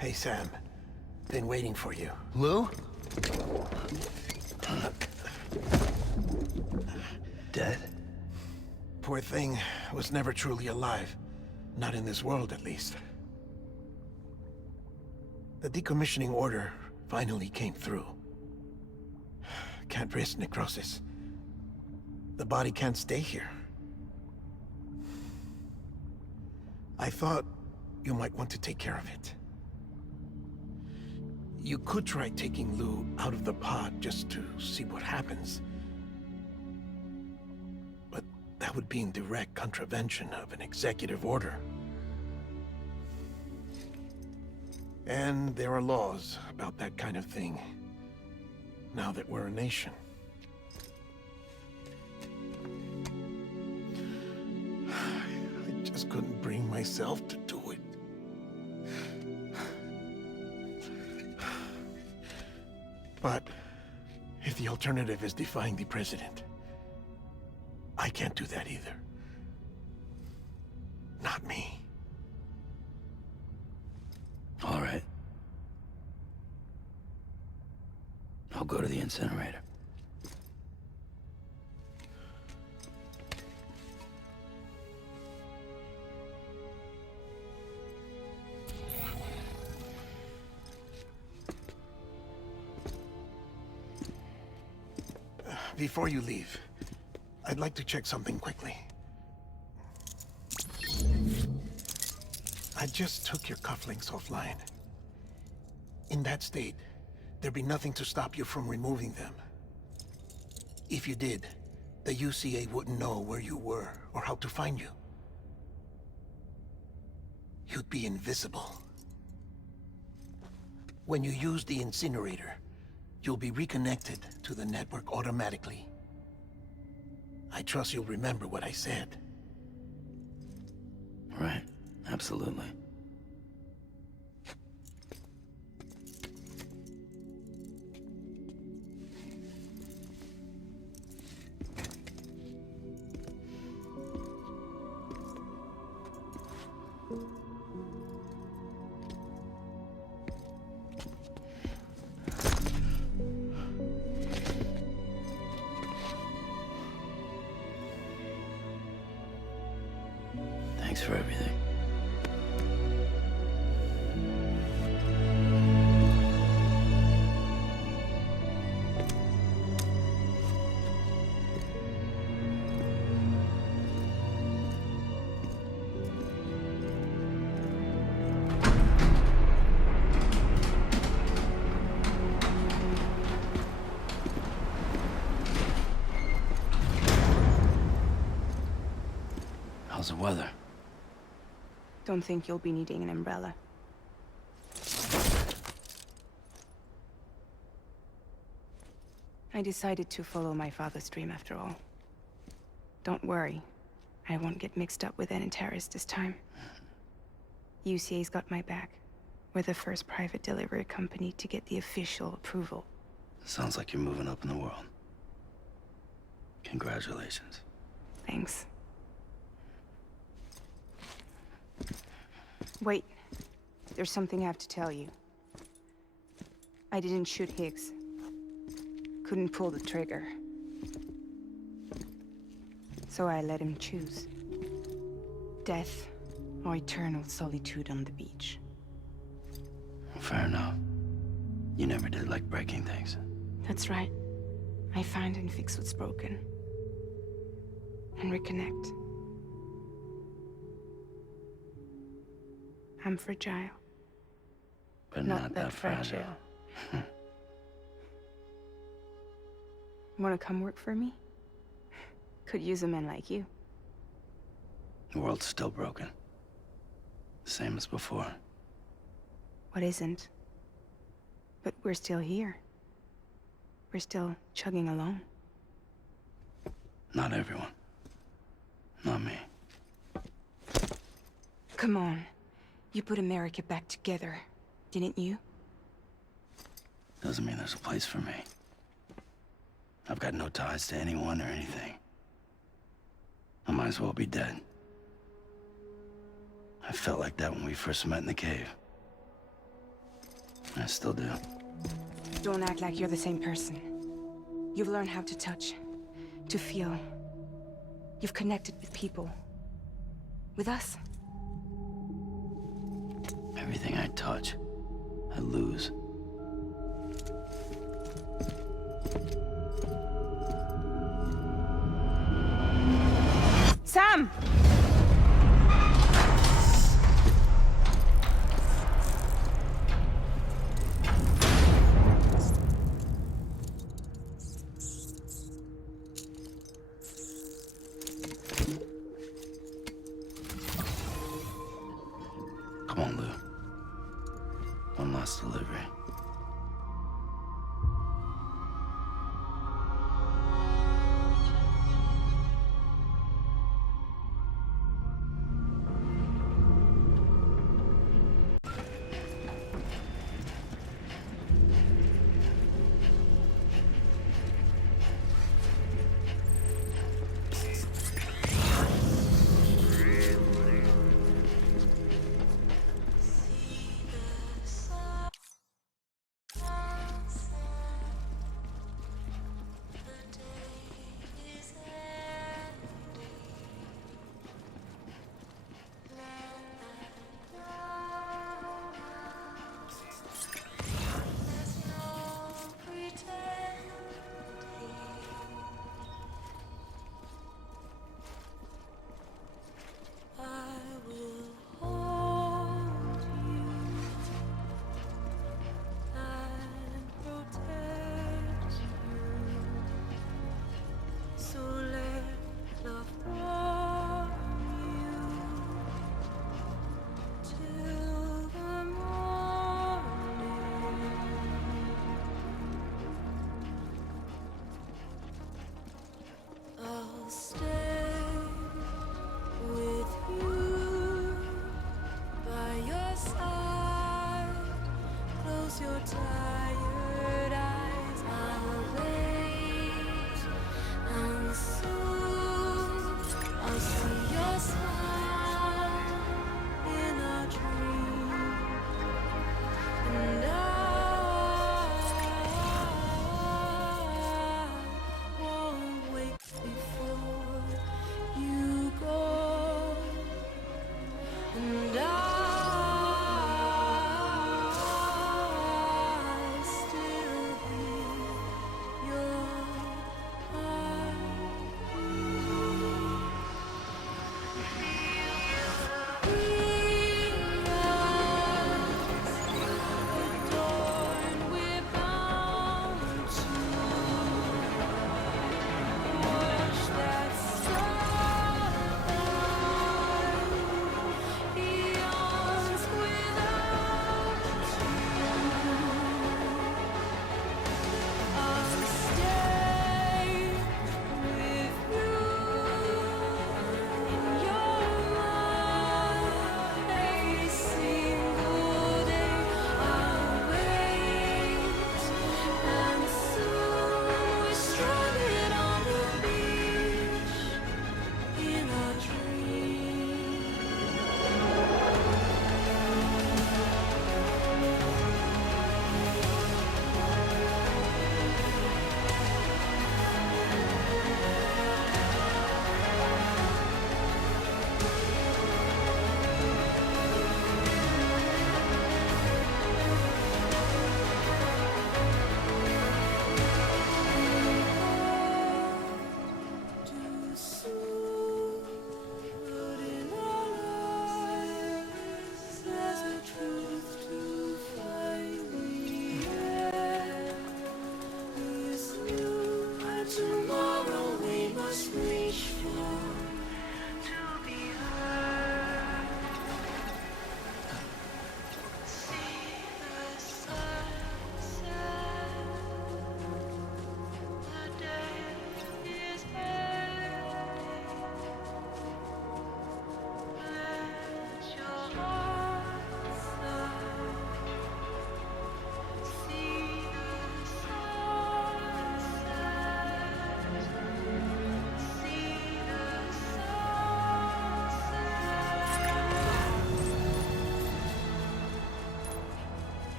Hey, Sam. Been waiting for you. Lou? Dead? Poor thing was never truly alive. Not in this world, at least. The decommissioning order finally came through. Can't risk necrosis. The body can't stay here. I thought you might want to take care of it. You could try taking Lou out of the pod just to see what happens. But that would be in direct contravention of an executive order. And there are laws about that kind of thing, now that we're a nation. I just couldn't bring myself to do it. But if the alternative is defying the president, I can't do that either. Not me. All right. I'll go to the incinerator. Before you leave, I I'd like to check something quickly. I just took your cufflinks offline. In that state, there'd be nothing to stop you from removing them. If you did, the UCA wouldn't know where you were or how to find you. You'd be invisible. When you use the incinerator, you'll be reconnected to the network automatically. I trust you'll remember what I said. Right. Absolutely. Thanks for everything. How's the weather? Don't think you'll be needing an umbrella. I decided to follow my father's dream after all. Don't worry. I won't get mixed up with any terrorists this time. UCA's got my back. We're the first private delivery company to get the official approval. Sounds like you're moving up in the world. Congratulations. Thanks. Wait. There's something I have to tell you. I didn't shoot Higgs. Couldn't pull the trigger. So I let him choose. Death or eternal solitude on the beach. Fair enough. You never did like breaking things. That's right. I find and fix what's broken. And reconnect. I'm fragile. But not that fragile. Wanna come work for me? Could use a man like you. The world's still broken. Same as before. What isn't? But we're still here. We're still chugging along. Not everyone. Not me. Come on. You put America back together, didn't you? Doesn't mean there's a place for me. I've got no ties to anyone or anything. I might as well be dead. I felt like that when we first met in the cave. I still do. Don't act like you're the same person. You've learned how to touch, to feel. You've connected with people. With us. Everything I touch, I lose. Sam! Come on, Lou. One last delivery.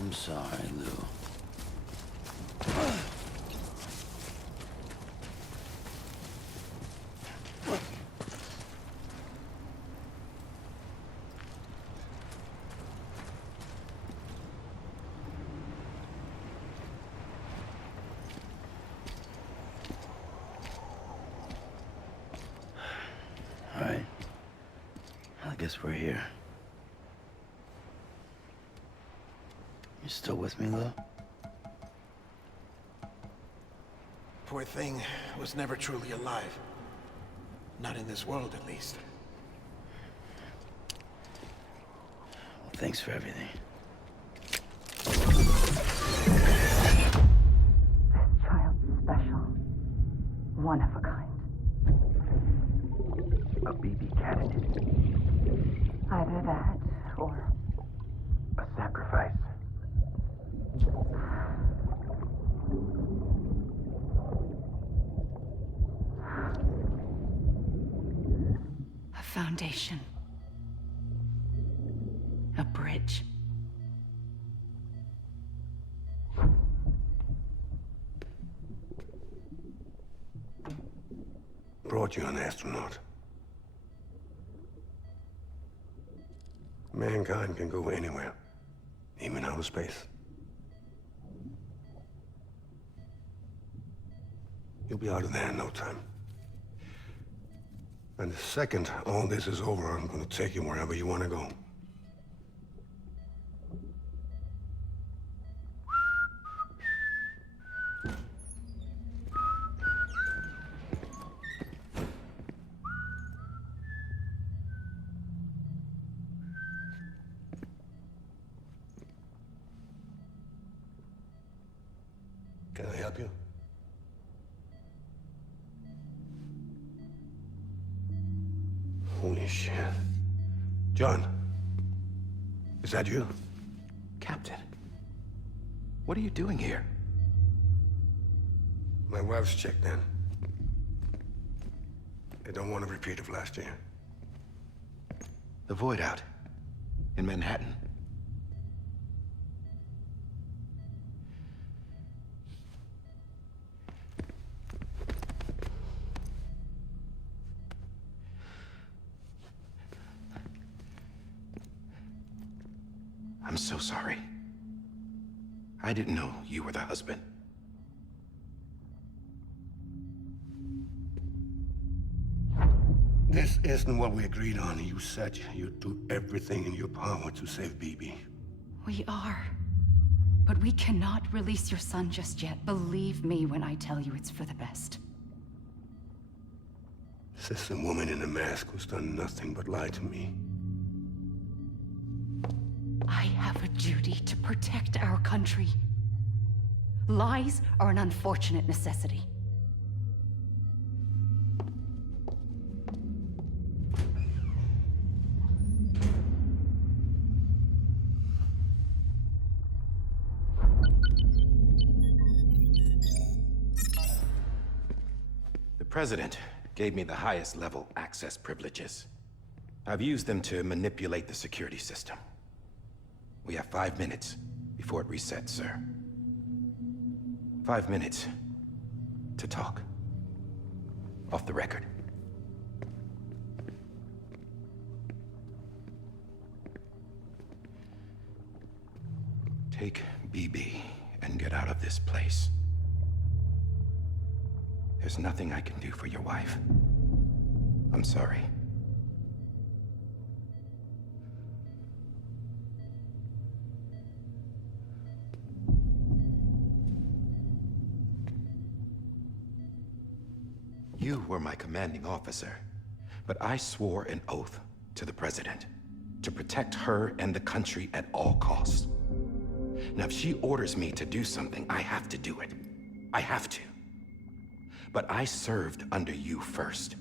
I'm sorry, Lou. All right. I guess we're here. You still with me, Lou? Poor thing was never truly alive. Not in this world, at least. Well, thanks for everything. Child's special. One of a kind. A BB candidate. Either that, or A sacrifice. A foundation. A bridge. Brought you an astronaut. Mankind can go anywhere, even outer space. You'll be out of there in no time. And the second all this is over, I'm gonna take you wherever you want to go. Can I help you? Holy shit. John, is that you? Captain, what are you doing here? My wife's checked in. They don't want a repeat of last year. The Void Out. In Manhattan. I'm so sorry. I didn't know you were the husband. This isn't what we agreed on. You said you'd do everything in your power to save BB. We are. But we cannot release your son just yet. Believe me when I tell you it's for the best. This woman in a mask who's done nothing but lie to me. I have a duty to protect our country. Lies are an unfortunate necessity. The President gave me the highest level access privileges. I've used them to manipulate the security system. We have 5 minutes before it resets, sir. 5 minutes to talk. Off the record. Take BB and get out of this place. There's nothing I can do for your wife. I'm sorry. You were my commanding officer, but I swore an oath to the President to protect her and the country at all costs. Now, if she orders me to do something, I have to do it. I have to. But I served under you first.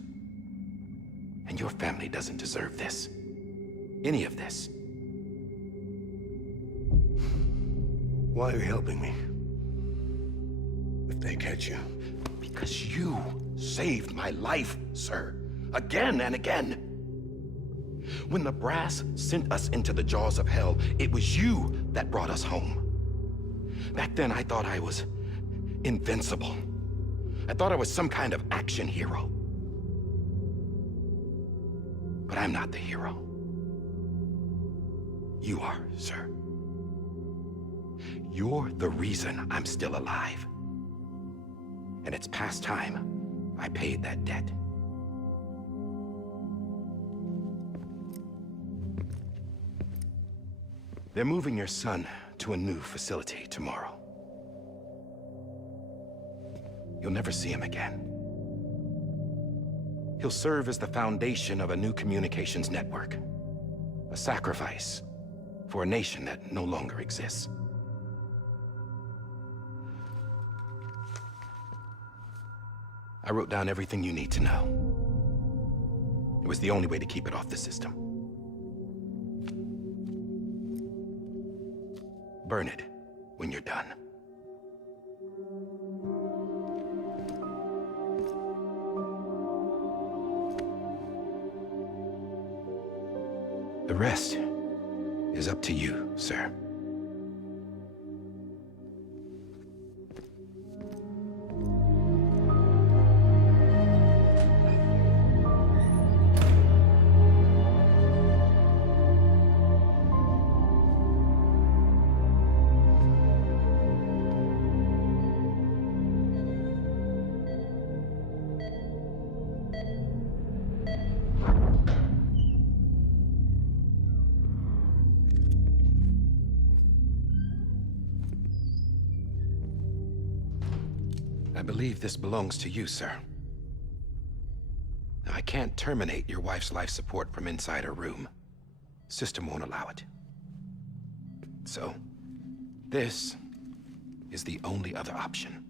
And your family doesn't deserve this. Any of this. Why are you helping me? If they catch you. Because you saved my life, sir. Again and again. When the brass sent us into the jaws of hell, it was you that brought us home. Back then, I thought I was invincible. I thought I was some kind of action hero. But I'm not the hero. You are, sir. You're the reason I'm still alive. And it's past time I paid that debt. They're moving your son to a new facility tomorrow. You'll never see him again. He'll serve as the foundation of a new communications network. A sacrifice for a nation that no longer exists. I wrote down everything you need to know. It was the only way to keep it off the system. Burn it when you're done. The rest is up to you, sir. I believe this belongs to you, sir. Now, I can't terminate your wife's life support from inside her room. System won't allow it. So, this is the only other option.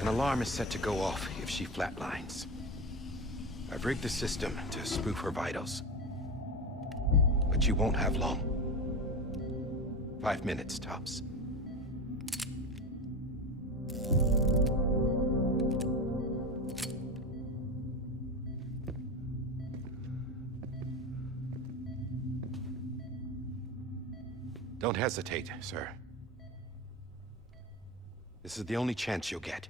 An alarm is set to go off if she flatlines. I've rigged the system to spoof her vitals. But you won't have long. 5 minutes, tops. Don't hesitate, sir. This is the only chance you'll get.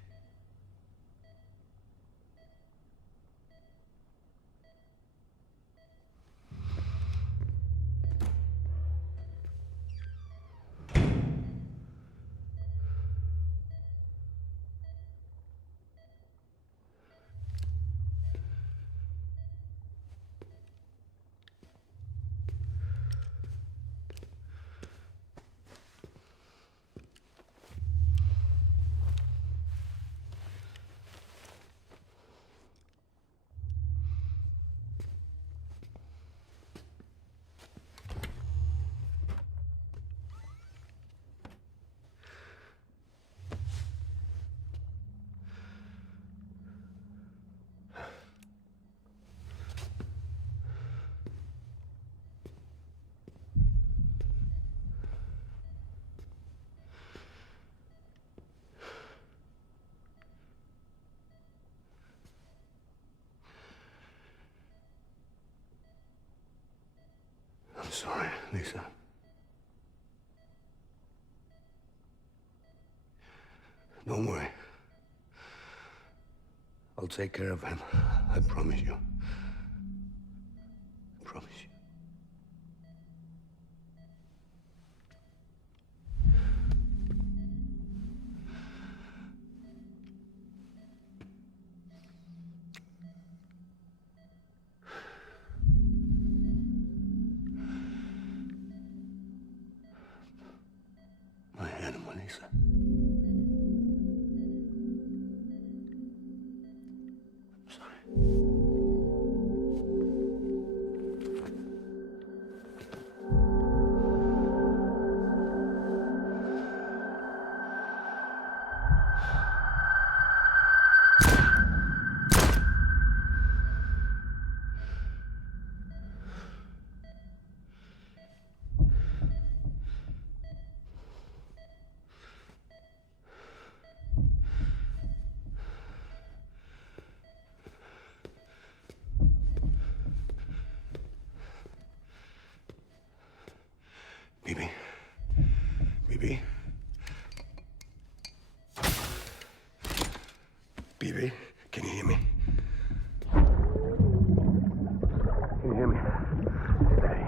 I'm sorry, Lisa. Don't worry. I'll take care of him. I promise you. I promise you. My animal, Lisa. Evie, can you hear me? Can you hear me? Steady.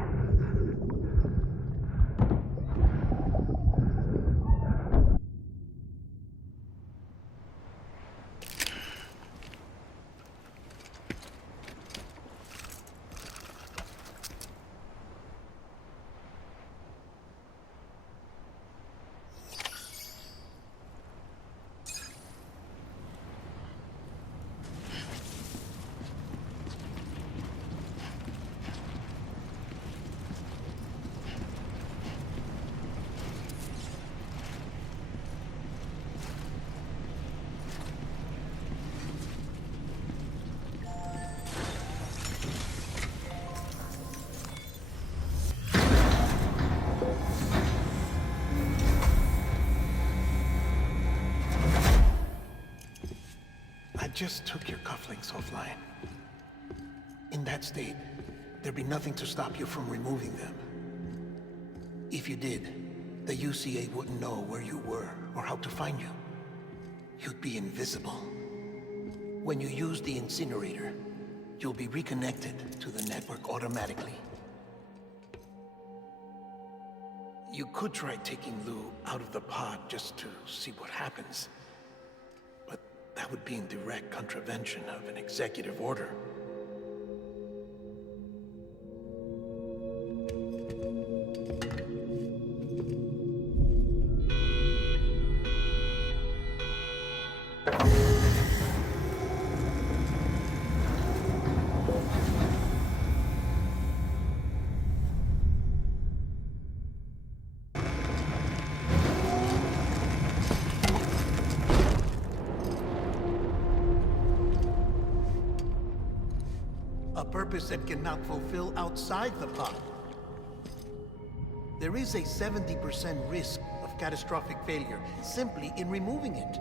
I just took your cufflinks offline. In that state, there'd be nothing to stop you from removing them. If you did, the UCA wouldn't know where you were or how to find you. You'd be invisible. When you use the incinerator, you'll be reconnected to the network automatically. You could try taking Lou out of the pod just to see what happens. But that would be in direct contravention of an executive order. A purpose that cannot fulfill outside the pod. There is a 70% risk of catastrophic failure simply in removing it.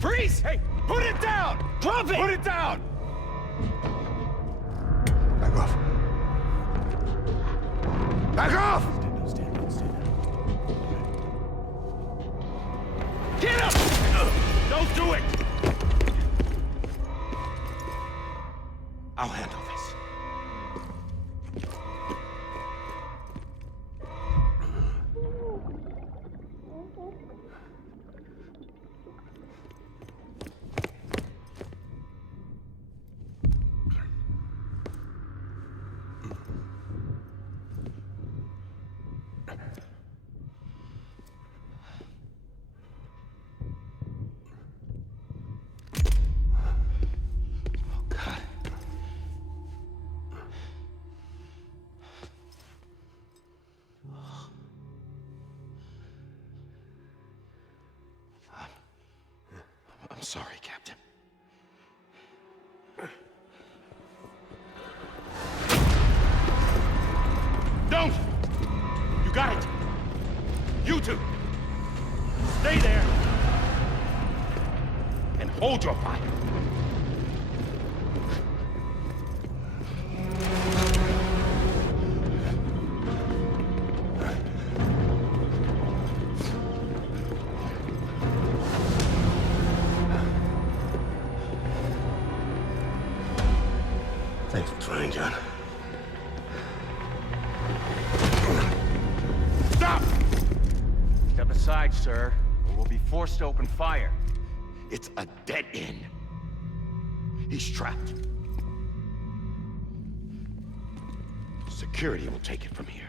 Freeze! Hey, put it down! Drop it! Put it down! Back off. Back off! Get up! Don't do it! I'll handle this. I'm sorry, Captain. Don't! You got it! You two! Stay there! And hold your fire! Thanks for trying, John. Stop! Step aside, sir, or we'll be forced to open fire. It's a dead end. He's trapped. Security will take it from here.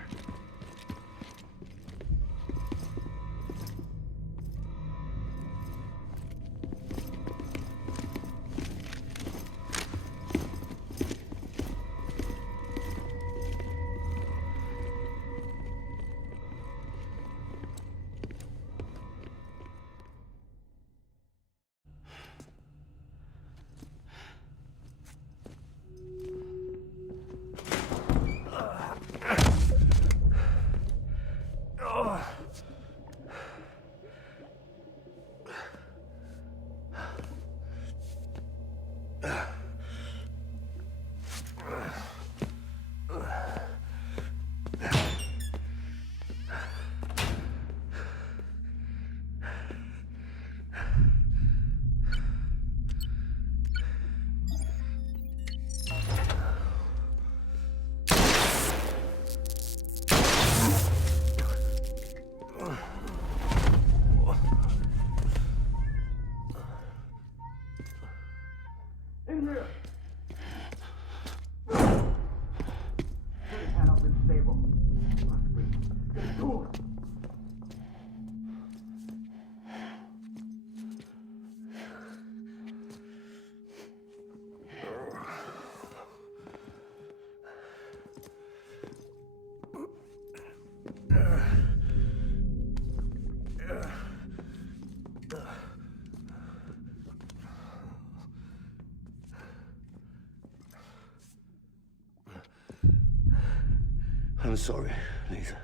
I'm sorry, Lisa.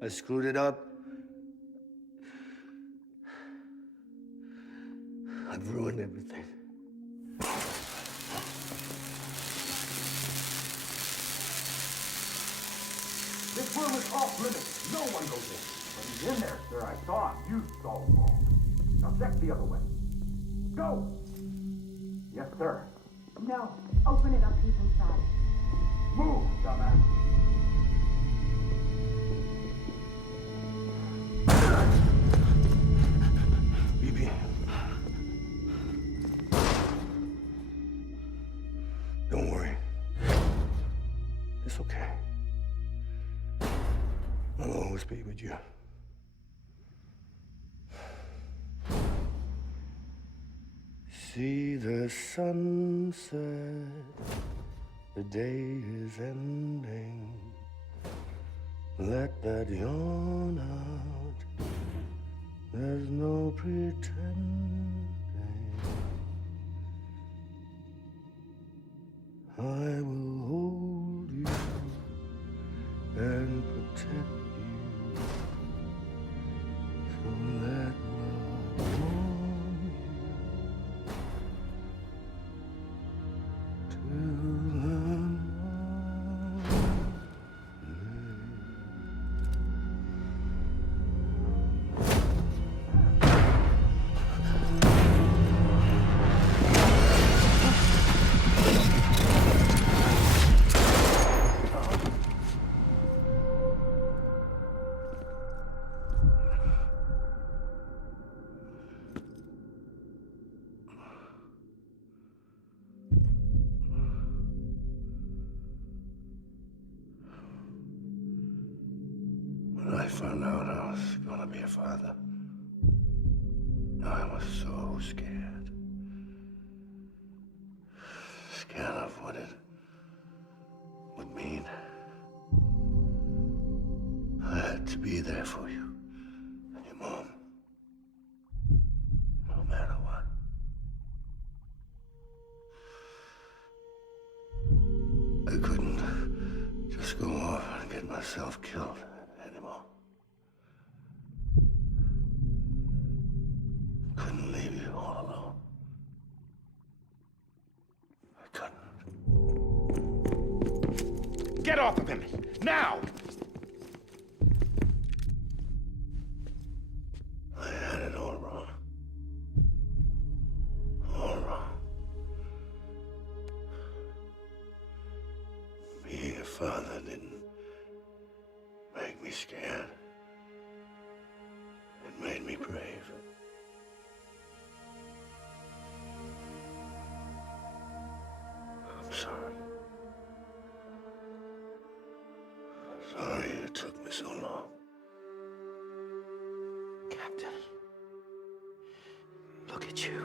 I screwed it up. I've ruined everything. This room is off limits. No one goes in. But he's in there, sir. I saw him. You saw him wrong. Now check the other way. Go! Yes, sir. No. Open it up. He's inside. Move, dumbass. BB. Don't worry. It's okay. I'll always be with you. See the sunset, the day is ending. Let that yawn out, there's no pretending. I will hold you and protect you. So let love warm you till the morning. found out I was gonna be a father, I was so scared. Scared of what it would mean. I had to be there for you and your mom. No matter what. I couldn't just go off and get myself killed anymore. Couldn't leave you all alone. I couldn't. Get off of him! Now! I had it all wrong. All wrong. Being a father didn't make me scared. It made me brave. I'm sorry. Sorry it took me so long. Captain. Look at you.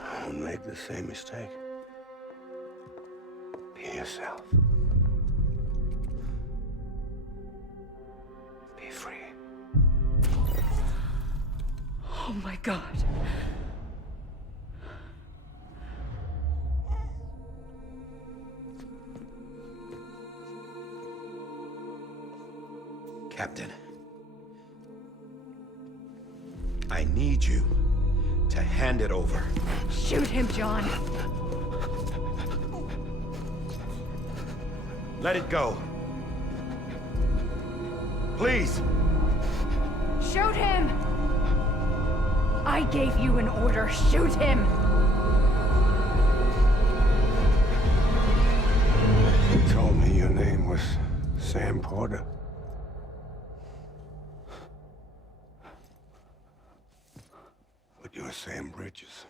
Don't make the same mistake. Be yourself. Be free. Oh my God. Captain, I need you to hand it over. Shoot him, John. Let it go. Please. Shoot him! I gave you an order. Shoot him! You told me your name was Sam Porter. But you're Sam Bridges.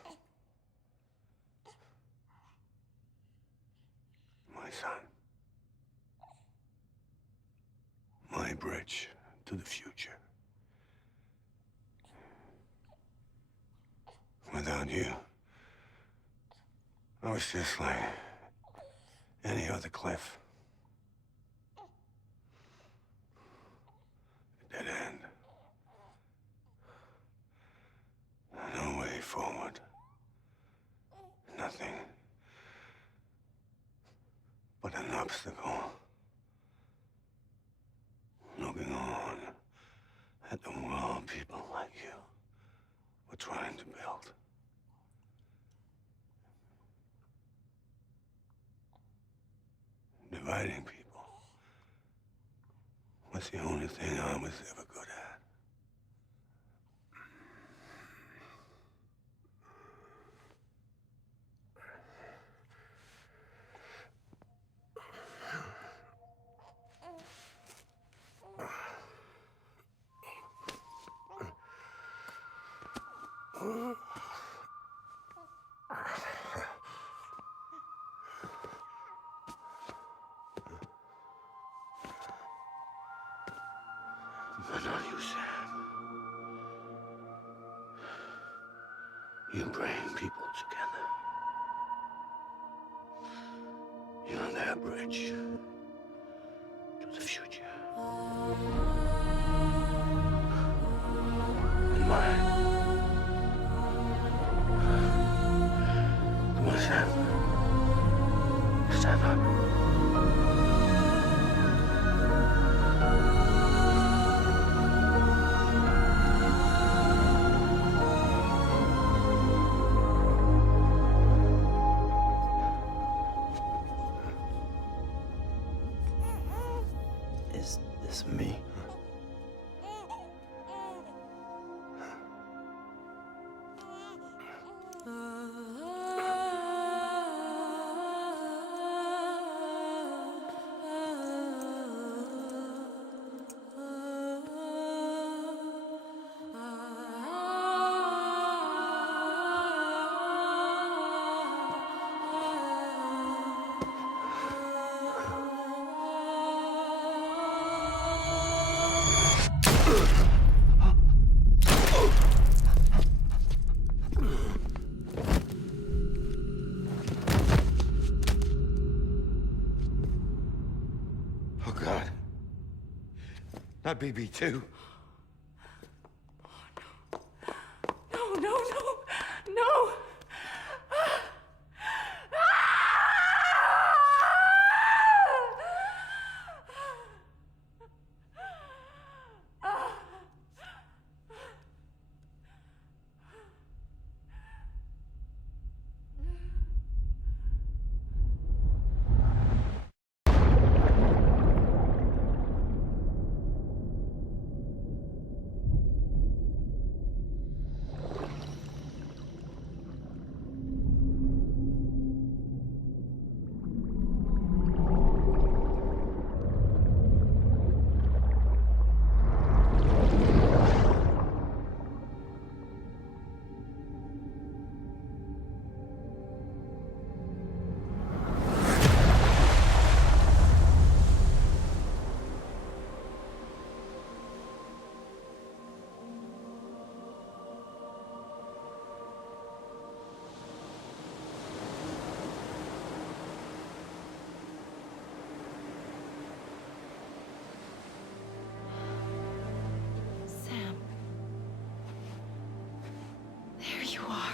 My son. My bridge to the future. Without you, I was just like any other Cliff. A dead end. No way forward. Nothing but an obstacle. Looking on at the world people like you were trying to build. Dividing people was the only thing I was ever good at. But not you, Sam. You bring people together. You're their bridge to the future. And mine. Come on, Sam. Stand up. Is Not BB2. No, no, no, no! Sam. There you are.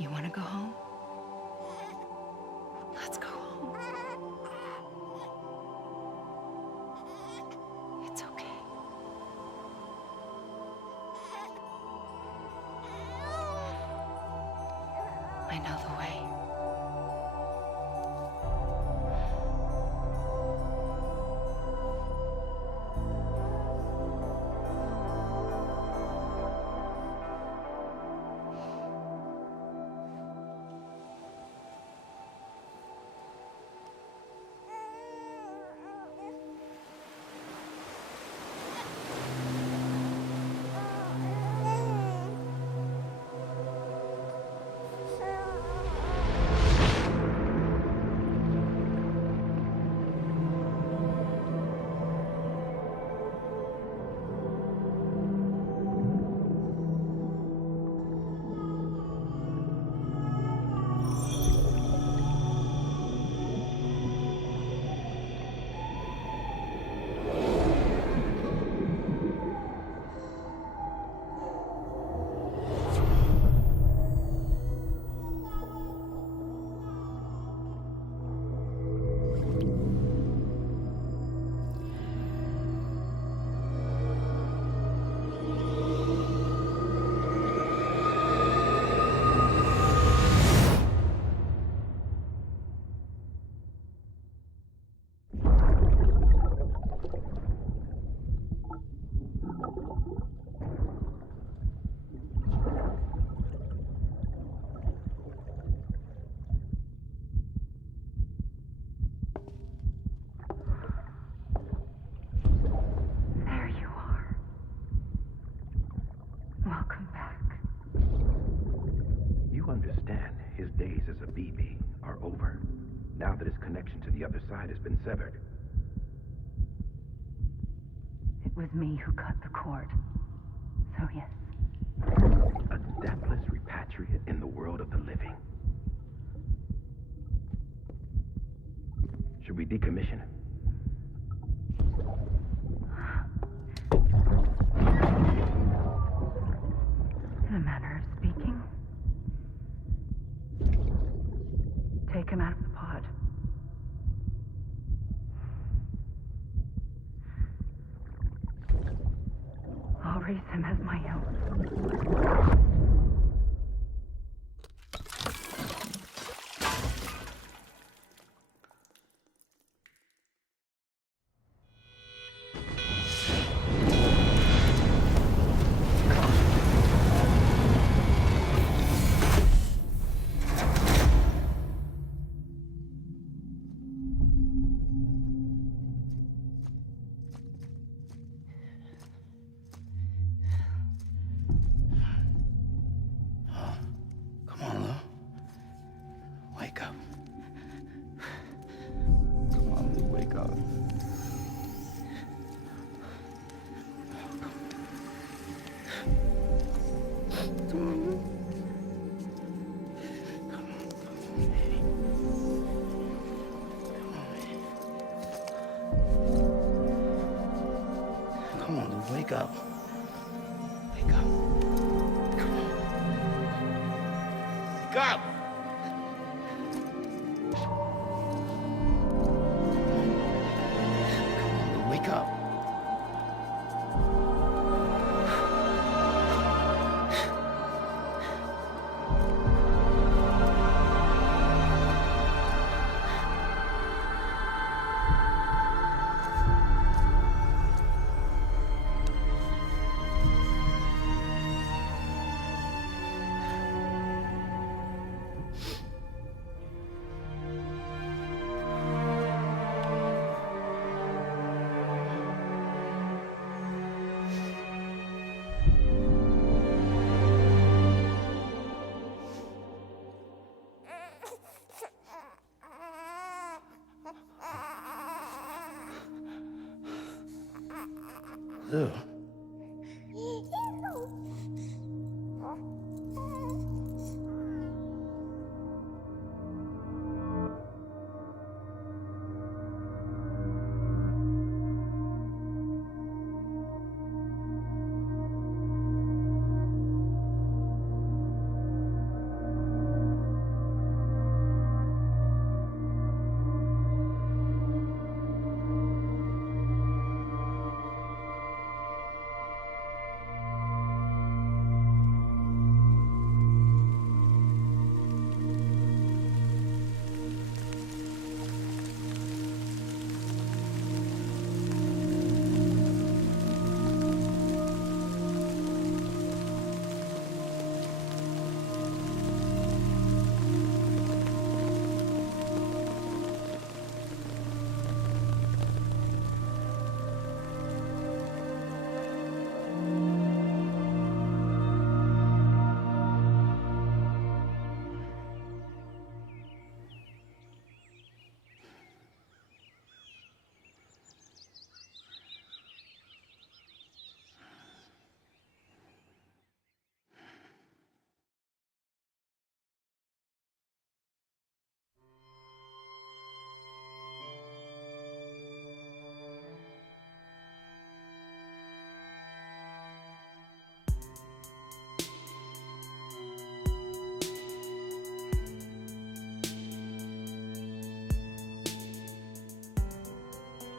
You want to go home? Let's go home. It's okay. I know the way. Welcome back. You understand his days as a BB are over, now that his connection to the other side has been severed. It was me who cut the cord. So yes. A deathless repatriate in the world of the living. Should we decommission him? In a manner of speaking, take him out of the pod. I'll raise him as my own. Come on, Lou. Wake up. Come on, Lou, wake up. Come on, Lou. Come on, baby. Come on, Lou, wake up. Wake up. Come on. Wake up! Come on, wake up. Lou.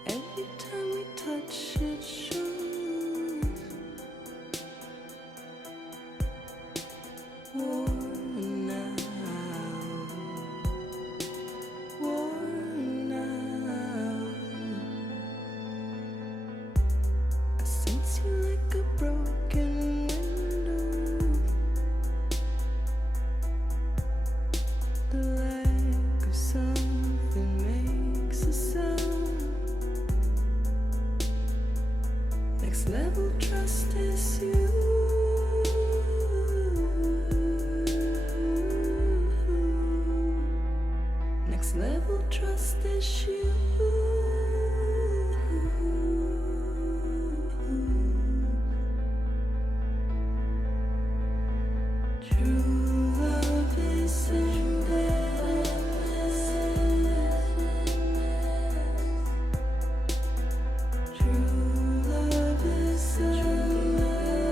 Every time we touch it shows. Worn out, worn out. I sense you like a broken window. The lack of something makes a sound. Next level trust is you. Next level trust is you. True love is embedded. True love is endless.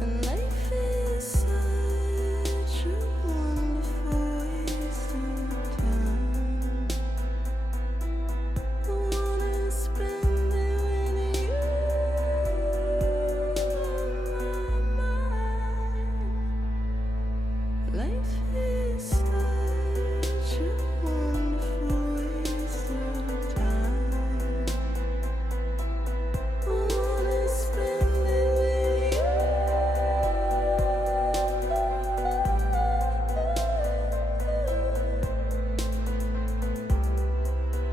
And life is silent. Life is such a wonderful waste of time. I wanna spend it with you.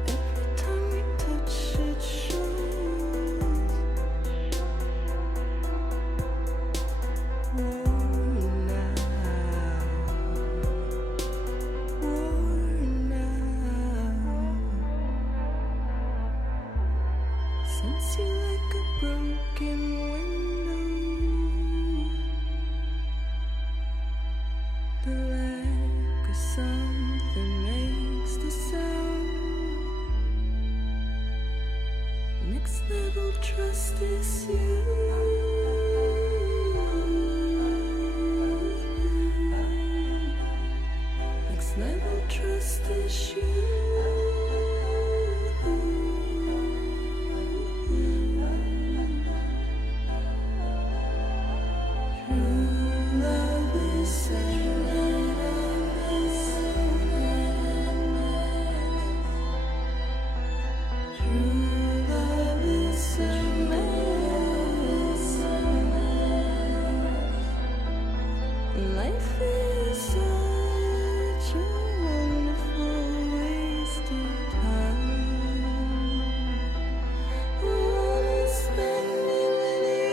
Every time we touch it shows. Worn out. Sense you like a broken window. The lack of something makes the sound. Next level trust is you. Next level trust is you. True love is sadness. True love is sadness. Life is such a wonderful waste of time. I wanna spend it with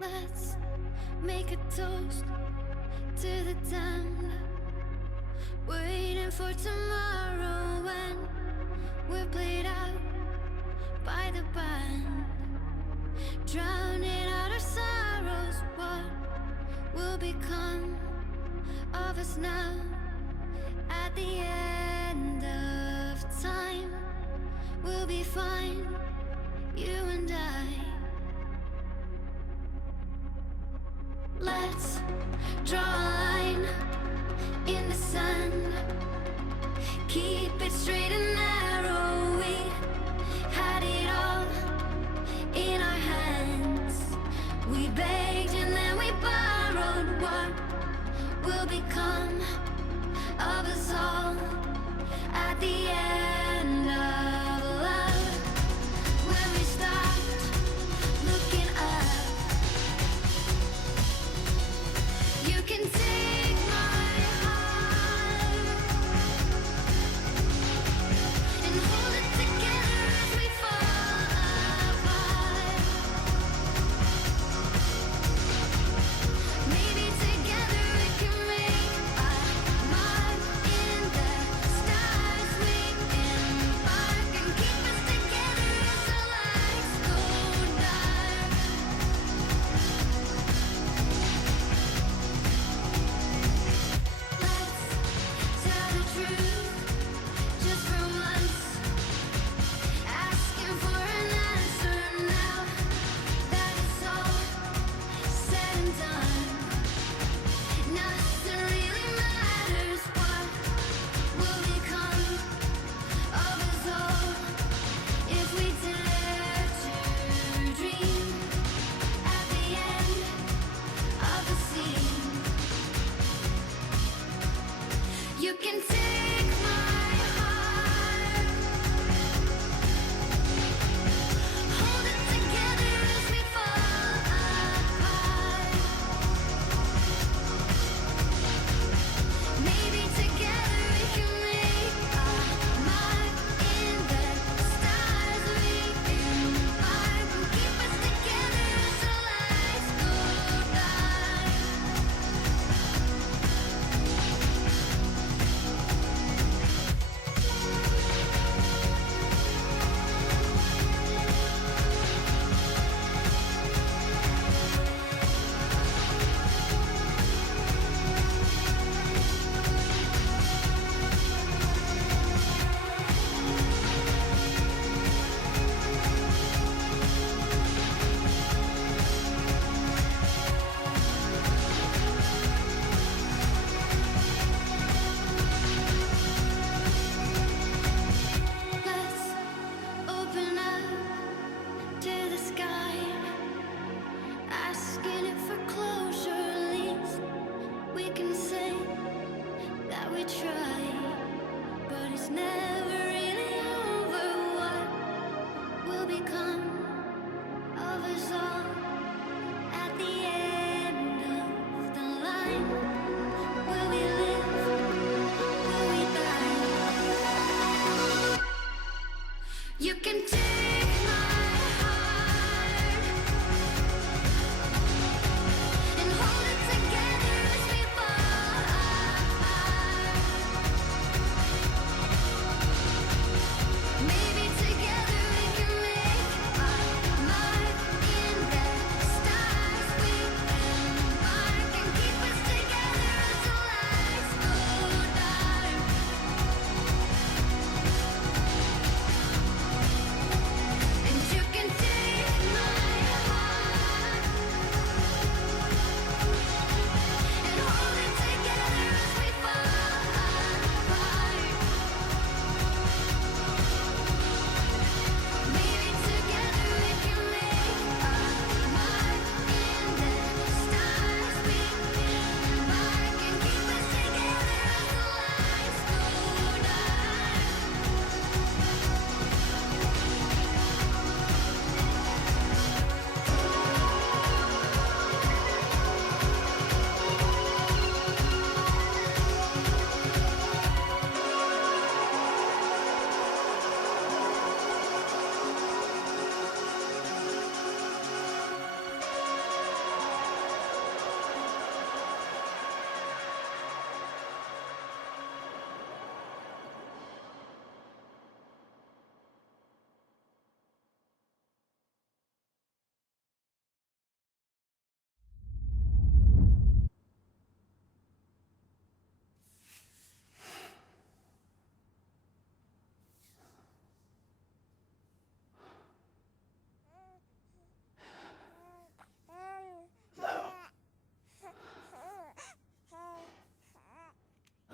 Let's make a toast to the damned, waiting for tomorrow when we're played out by the band, drowning out our sorrows. What will become of us now at the end of time? We'll be fine, you and I. Let's draw a line in the sand, keep it straight and narrow. We had it all in our hands. We begged and then we borrowed. What will become of us all at the end of love? When we start looking up, you can take my heart and hold it together as we fall apart. Maybe together we can make a mark in the stars. We can say that we tried, but it's never really over. What will become of us all at the end of the line? Will we live? Will we die? You can take my heart and hold it together as we fall apart. Maybe together we can make our mark in the stars. We embark and keep us together until lights go dark. And you can take my heart and hold it together as we fall apart. Maybe together we can make our mark in the stars. We embark and keep us together until lights go dark.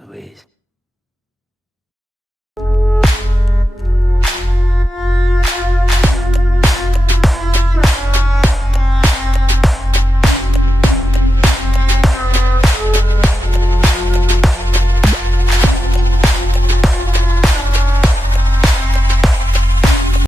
Louise.